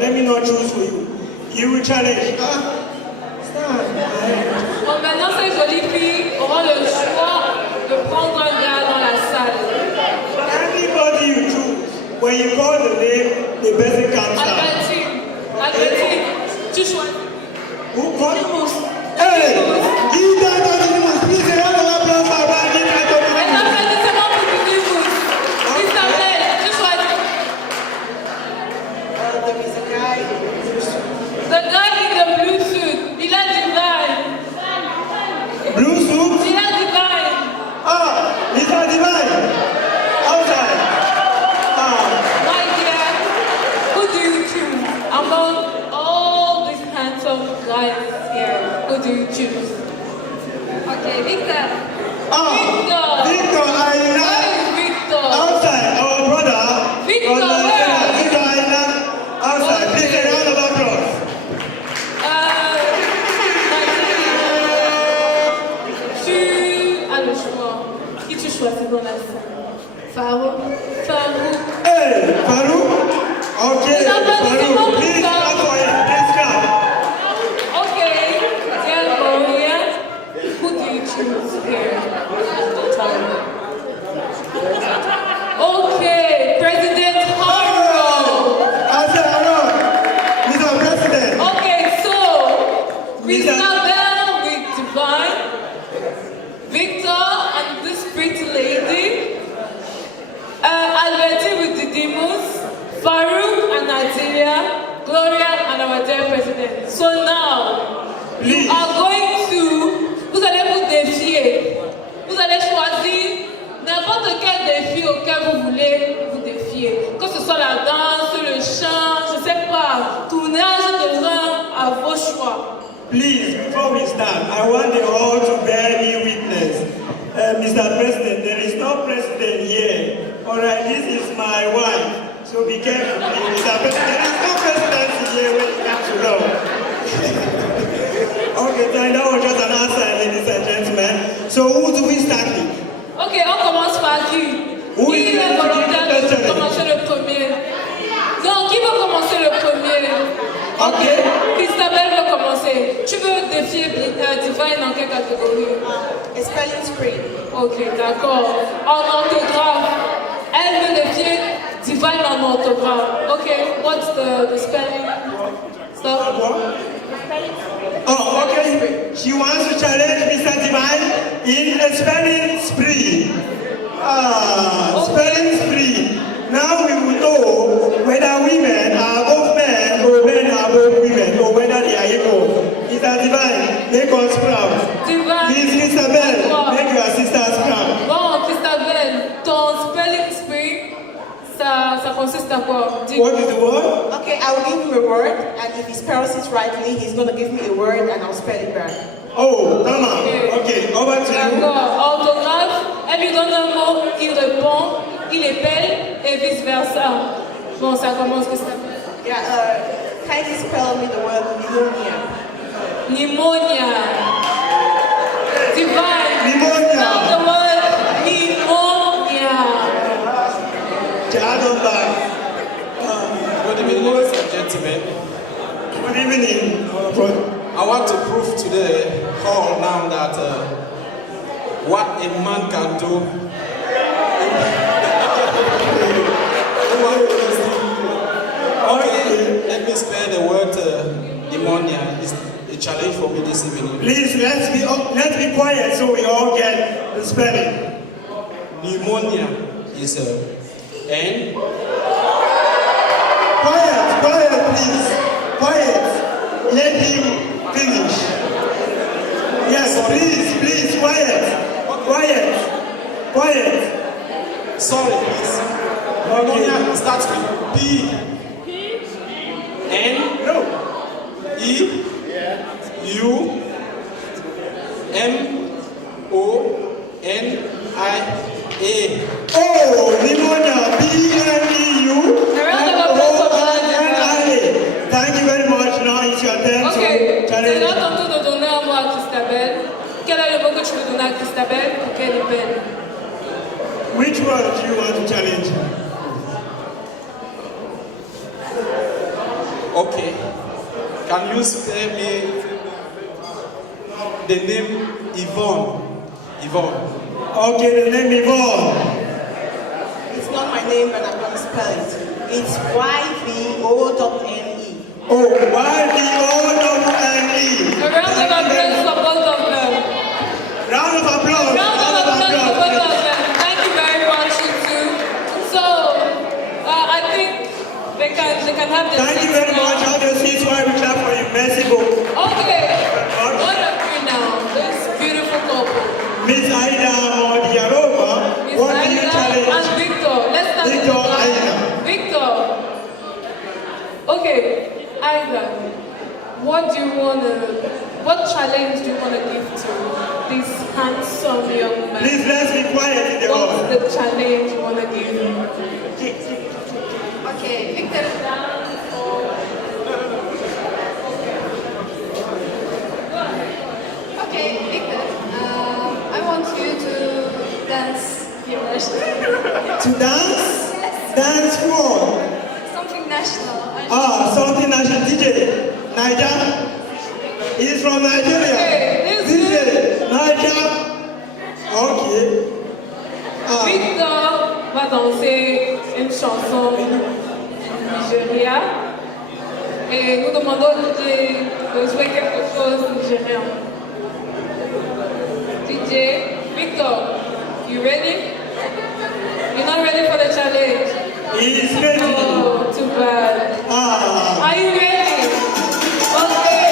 Let me not choose for you. You will challenge. Bon, maintenant, ces jolies filles auront le choix de prendre un gars dans la salle. Anybody you choose, when you call the name, the person comes out. Albertine, tu choisis. Who calls? Hey! Give that Anonymous, please, a round of applause for Anonymous. The guy in the blue suit, il a divine. Blue suit? Il a divine. Ah, he's a divine. Outside. My dear, who do you choose among all these handsome guys here? Who do you choose? Okay, Victor. Victor, I know. Farouk? Okay, Farouk, please clap for him. Please clap. Okay, dear Gloria, who do you choose here? Okay, President Haro. I said hello, Mr. President. Okay, so with Isabel, with Divine, Victor, and this pretty lady, Alberti with Didymus, Farouk and Natalia, Gloria and our dear President. So now, you are going to, vous allez vous défier. Vous allez choisir n'importe quel défi auquel vous voulez vous défier. Que ce soit la danse, le chant, je sais pas, tournage de rein à vos choix. Please, before we start, I want the hall to bear me witness. Mr. President, there is no president here. Alright, this is my wife. So be careful, please. Mr. President, there is no presidency here when it comes to law. Okay, that was just an answer, ladies and gentlemen. So who do we start with? Ok, on commence par qui? Qui est volontaire de commencer le premier? Non, qui veut commencer le premier? Ok, Isabelle veut commencer. Tu veux défier Divine dans quelle catégorie? Spelling spree. Ok, d'accord. En orthographe. Elle veut défier Divine en orthographe. Ok, what's the spelling? Stop. Oh, okay. She wants to challenge Mr. Divine in a spelling spree. Spelling spree. Now we will know whether women are above men or men are above women or whether they are equal. Mr. Divine, make us proud. Miss Isabel, make your sisters proud. Bon, Isabelle, ton spelling spree, ça consiste à quoi? What is the word? Okay, I will give him a word, and if he spells it rightly, he's going to give me a word, and I'll spell it back. Oh, come on. Okay, over to you. D'accord. Orthographe, elle lui donne un mot, il répond, il épelle, et vice versa. Bon, ça commence que ça. Yeah, kindly spell me the word pneumonia. Pneumonia. Divine. Pneumonia. Spell the word pneumonia. Good evening, ladies and gentlemen. Good evening. I want to prove to the hall now that what a man can do. Okay, let me spell the word pneumonia. It's a challenge for me this evening. Please, let's be quiet so we all get the spelling. Pneumonia is N. Quiet, please. Quiet. Let him finish. Yes, please, quiet. Quiet. Sorry, please. Pneumonia starts with P. N. No. E. U. M. O. N. I. A. Oh, pneumonia. P-N-E-U. M-O-N-I-A. Thank you very much. Now it's your turn. Ok, c'est là ton tour de donner un mot à Christabel. Quel est le mot que tu veux donner à Christabel pour qu'elle épelle? Which word do you want to challenge? Okay. Can you spell me the name Yvonne? Yvonne. Okay, the name Yvonne. It's not my name, but I'm going to spell it. It's Y-V-O-N-E. Oh, Y-V-O-N-E. A round of applause for both of them. Round of applause. Round of applause for both of them. Thank you very much, you two. So, I think they can have their Thank you very much. Have your seats while we clap for you. Merci beaucoup. Okay. What are you now? This beautiful couple. Miss Aida Modiarova, what do you challenge? And Victor. Let's start Victor, with Aida. Victor. Okay, Aida. What challenge do you want to give to this handsome young man? Please, let's be quiet in the hall. What's the challenge you want to give him? Okay, Victor. Okay, Victor. I want you to dance. To dance? Dance what? something national. Something national. DJ, Niger. He's from Nigeria. Okay, DJ, Niger. Ok. Victor va danser une chanson nigéria et nous demandons au DJ de jouer quelque chose nigérien. DJ, Victor, you ready? You're not ready for the challenge? He's ready. Oh, too bad. Are you ready? Okay.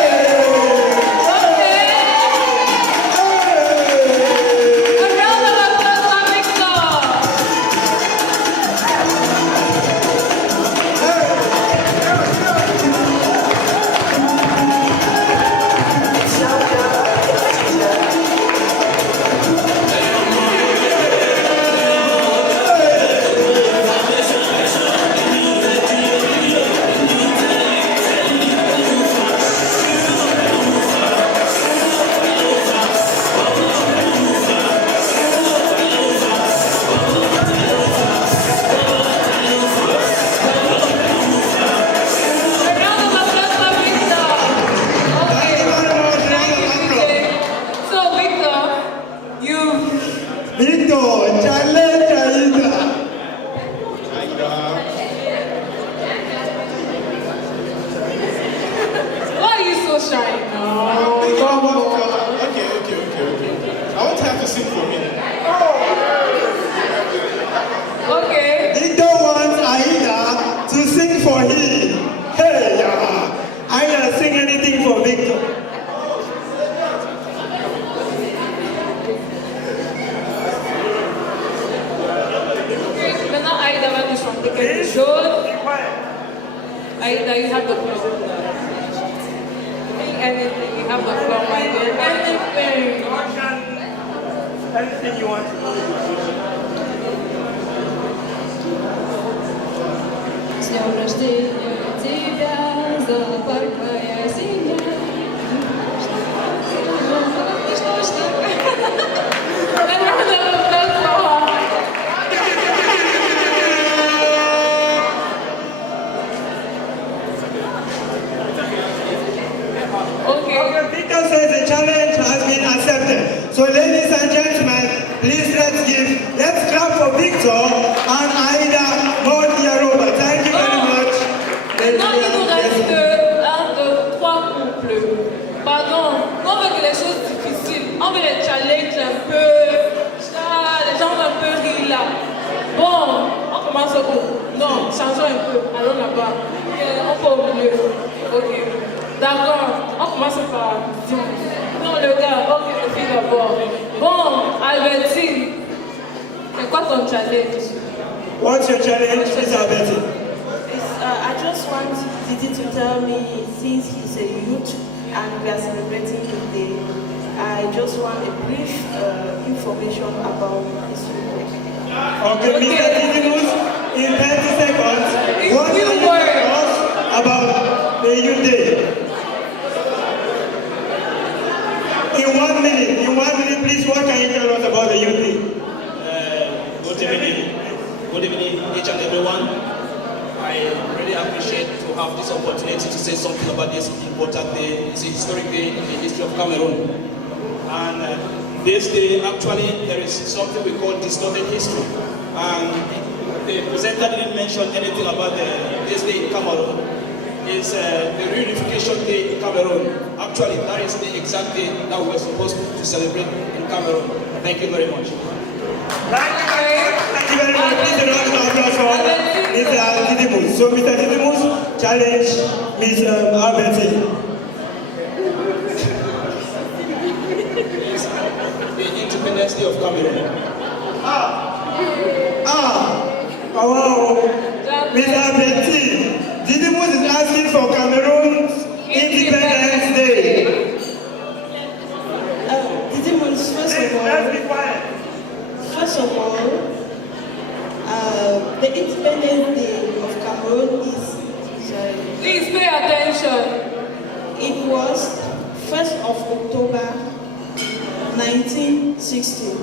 Aida, you have the floor. Anything, you have the floor, my dear. Anything. Anything you want to do. С днем рождения тебя, запаркая земля. Okay, Victor says the challenge has been accepted. So ladies and gentlemen, please let's clap for Victor and Aida Mordiaroba. Thank you very much. Maintenant, il nous reste 1, 2, 3 couples. Pardon, on veut que les choses difficiles, on veut les challenges un peu, les gens un peu rire là. Bon, on commence où? Non, changeons un peu, allons là-bas. On peut au milieu. Ok. D'accord, on commence par non, le gars, ok, le fille d'abord. Bon, Albertine, c'est quoi ton challenge? What's your challenge, Miss Albertine? I just want Didi to tell me, since he's a youth and we are celebrating Youth Day, I just want a brief information about his youth. Okay, Mr. Didimus, in 30 seconds, what can you tell us about the Youth Day? In 1 minute, please, what can you tell us about the Youth Day? Good evening, each and everyone. I really appreciate to have this opportunity to say something about this important day. It's a historic day in the history of Cameroon. And this day, actually, there is something we call distorted history. And the presenter didn't mention anything about this day in Cameroon. It's the reunification day in Cameroon. Actually, that is the exact day that we were supposed to celebrate in Cameroon. Thank you very much. Thank you very much. Please, a round of applause for Mr. Didimus. So, Mr. Didimus, challenge Ms. Albertine. The Independence Day of Cameroon. Wow. Ms. Albertine, Didimus is asking for Cameroon's Independence Day. Didimus, first of all, the Independence Day of Cameroon is, please pay attention. It was 1st of October 1960.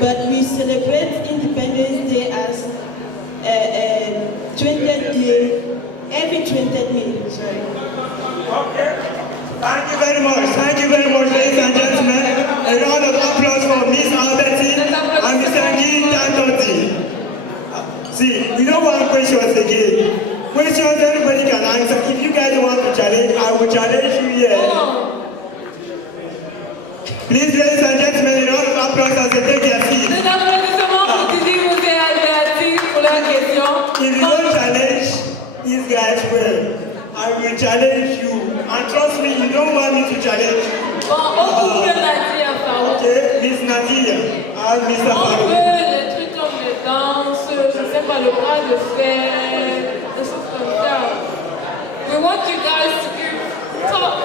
But we celebrate Independence Day as 20th May, every 20th May, sorry. Okay. Thank you very much. Thank you very much, ladies and gentlemen. A round of applause for Miss Albertine and Mr. Guy Tantoti. See, we don't want questions again. Questions everybody can answer. If you guys want to challenge, I will challenge you here. Please, ladies and gentlemen, a round of applause as they take their seats. If you don't challenge these guys well, I will challenge you. And trust me, you don't want me to challenge you. Okay, Miss Nadia and Mr. Farouk. Les trucs comme les danses, je sais pas, le bras de fer, des choses comme ça. We want you guys to give tough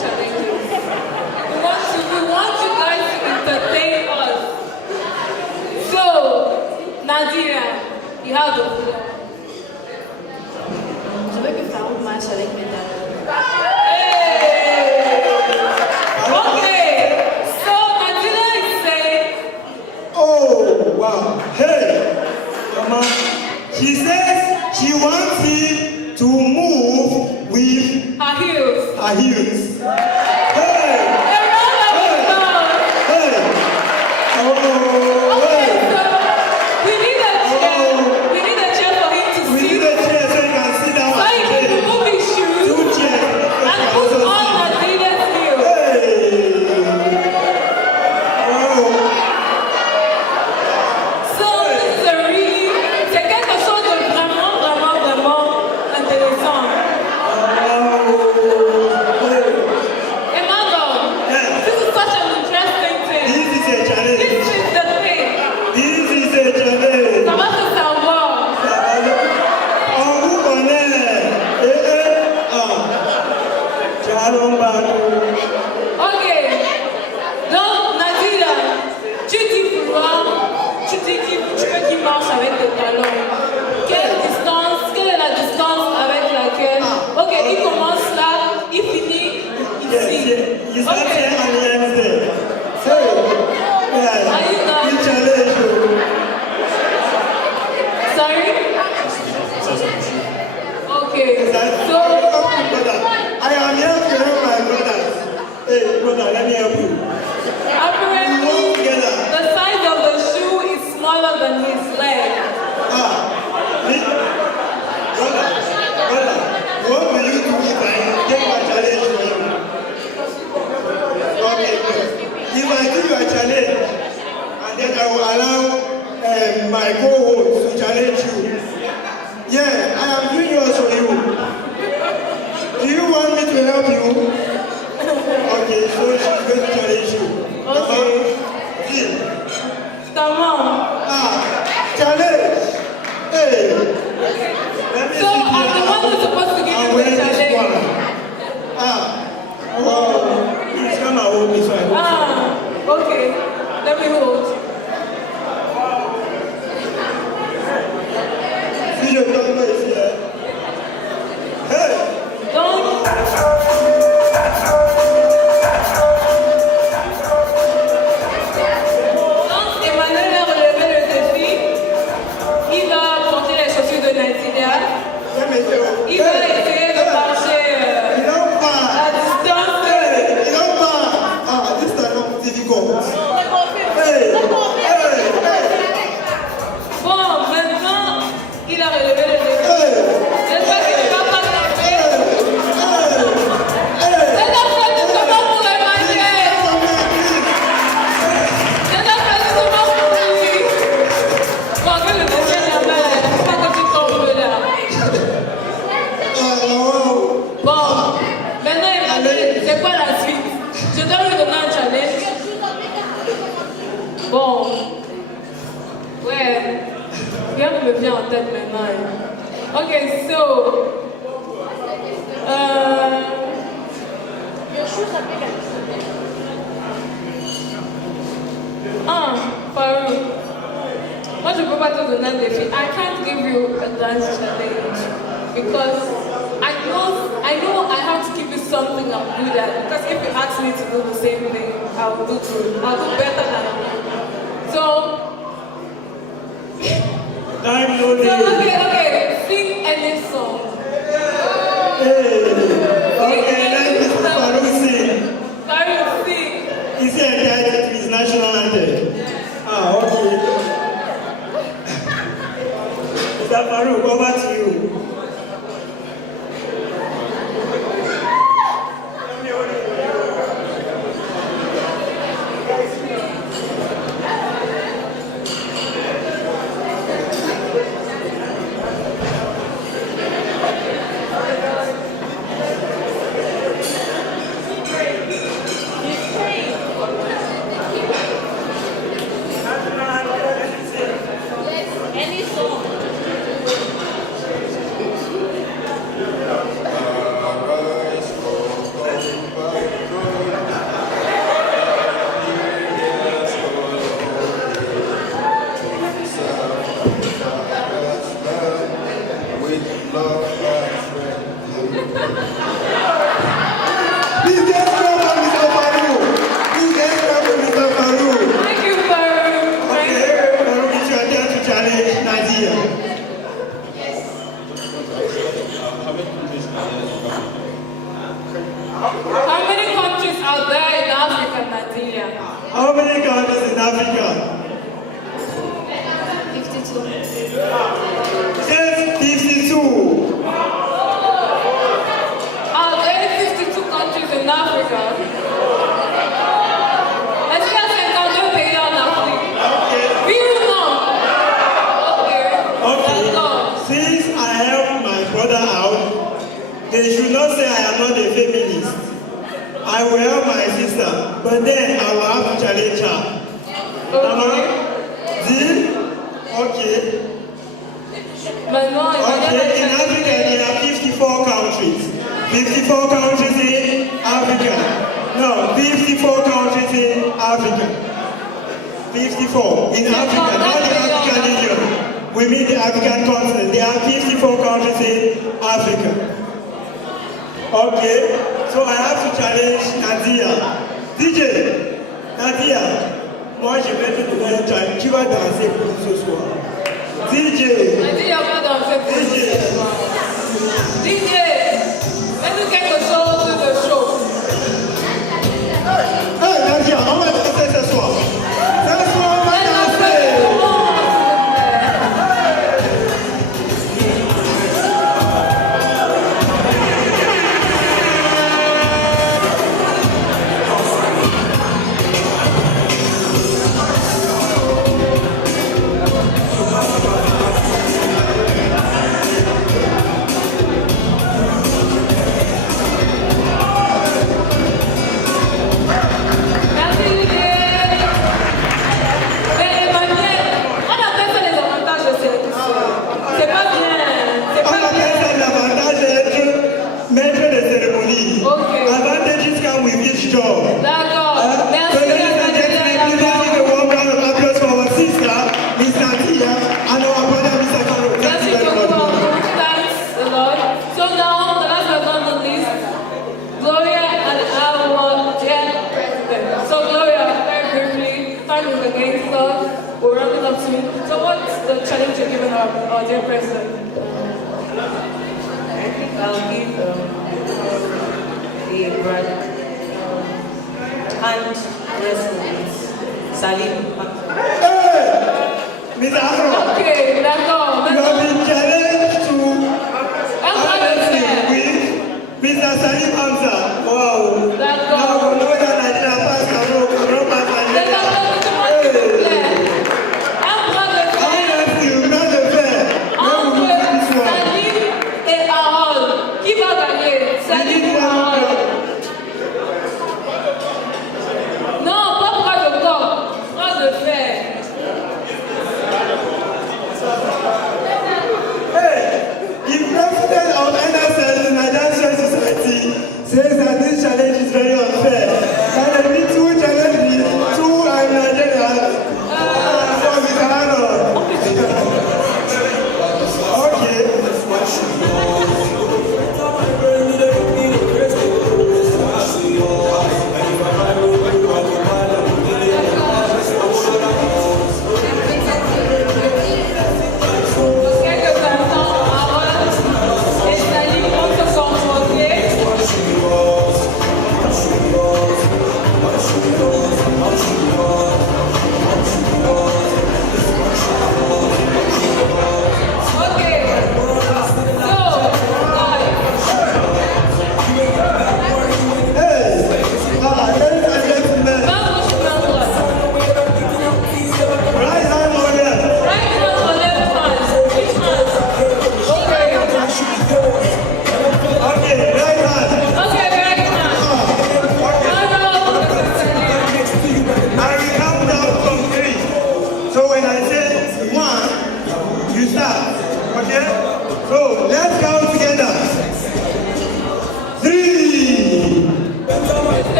challenges. We want you guys to entertain us. So, Nadia, you have the floor. Je veux que Farouk marche avec mes talons. Okay, so Nadia is saying, Oh, wow. Hey, Mama. She says she wants him to move with her heels. Her heels. Hey! Okay. Mr. Farouk, over to you. How many countries are there in Africa, Nadia? How many countries in Africa? 52. Yes, 52. Are there 52 countries in Africa? Est-ce qu'il y a 52 pays en Afrique? Oui ou non? Okay. Since I help my brother out, they should not say I am not a feminist. I will help my sister, but then I will have to challenge her. Deal? Okay. Okay, in Africa there are 54 countries. 54 countries in Africa. No, 54 countries in Africa. 54 in Africa, not the African Union. We mean the African continent. There are 54 countries in Africa. Okay, so I have to challenge Nadia. DJ, Nadia, moi je vais te donner un challenge. Tu vas danser pour nous ce soir. DJ. Nadia va danser pour nous ce soir. DJ, fais-nous quelque chose de chaud. Hey Nadia, on va danser ce soir. Ce soir, on va danser. So what's the challenge you're giving our dear president? I think I'll give the hand wrestle with Salim. Mr. Afro, okay, d'accord. You have been challenged to with Mr. Salim Hamza. Wow. Now we know that Nigeria pass Cameroon pass Nigeria.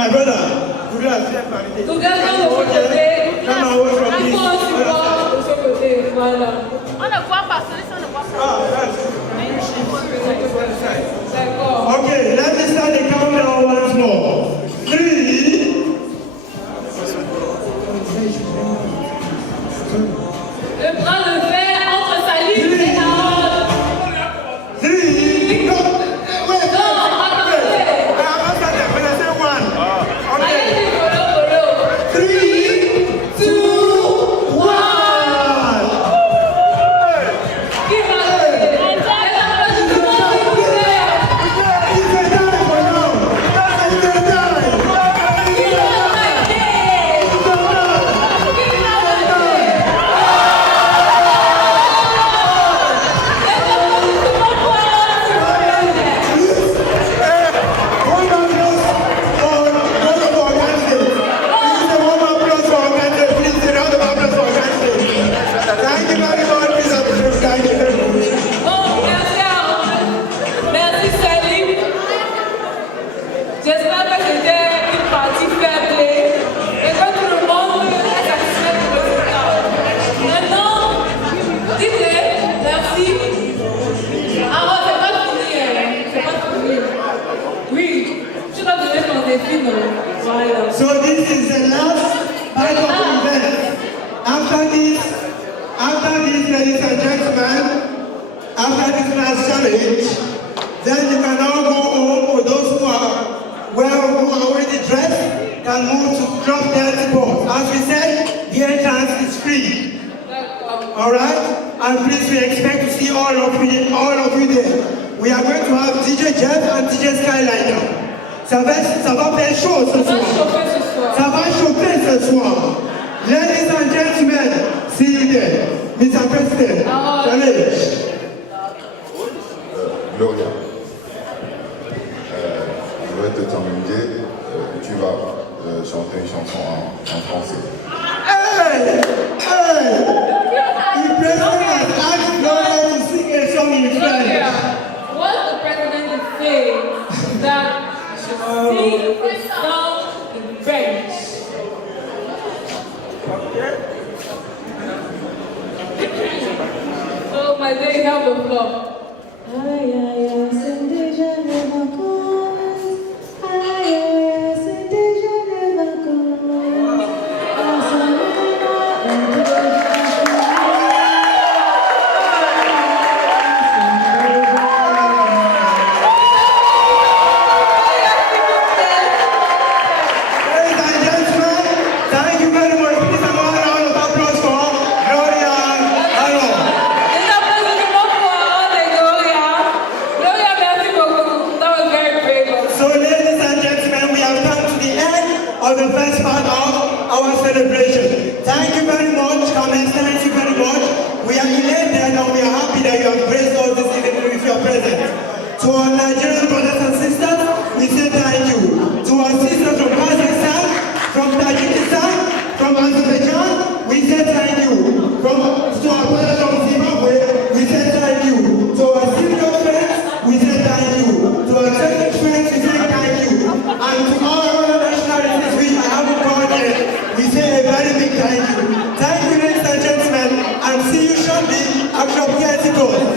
My brother, vous voulez accepter par idée. Tout quelqu'un de votre côté. Non, non, ouais, from this. Un support de ce côté. Voilà. On ne voit pas, celui-ci on ne voit pas. Ah, that's D'accord. okay, let me start the countdown once more. 3. Le bras levé entre Salim et Harold. 3. No, wait. Non, attendez. I haven't started, but I say 1. Allez, polo. 3, 2, 1. Qui va lever? So this is the last part of the event. After this, ladies and gentlemen, after this last challenge, then you can now go home, or those who are already dressed can move to drop their sports. As we said, the entrance is free. Alright? And please, we expect to see all of you there. We are going to have DJ Jeff and DJ Skyliner. Ça va faire chaud ce soir. Ça va chauffer ce soir. Ladies and gentlemen, see you there. Mr. President, allez. Gloria, je vais te terminer. Tu vas chanter une chanson en français. Hey! Hey! The president has asked Gloria to sing a song in French. What the president is saying is that sing a song in French. So my day have the floor. Aïe, aïe, aïe, c'est déjà les vacances. Aïe, aïe, aïe, c'est déjà les vacances. Ladies and gentlemen, thank you very much. Please, a round of applause for Gloria and Harold. Des applaudissements pour Harold et Gloria. Gloria, merci beaucoup. That was very brave. So, ladies and gentlemen, we have come to the end of the first part of our celebration. Thank you very much, CAMESS. Thank you very much. We are elated and we are happy that you have graced us this evening with your presence. To our Nigerian brothers and sisters, we say thank you. To our sisters from Kazakhstan, from Tajikistan, from Azerbaijan, we say thank you. To our brothers from Zimbabwe, we say thank you. To our Cypriot friends, we say thank you. To our Turkish friends, we say thank you. And to all other nationalities which I haven't called yet, we say a very big thank you. Thank you, ladies and gentlemen, and see you shortly after Protocol.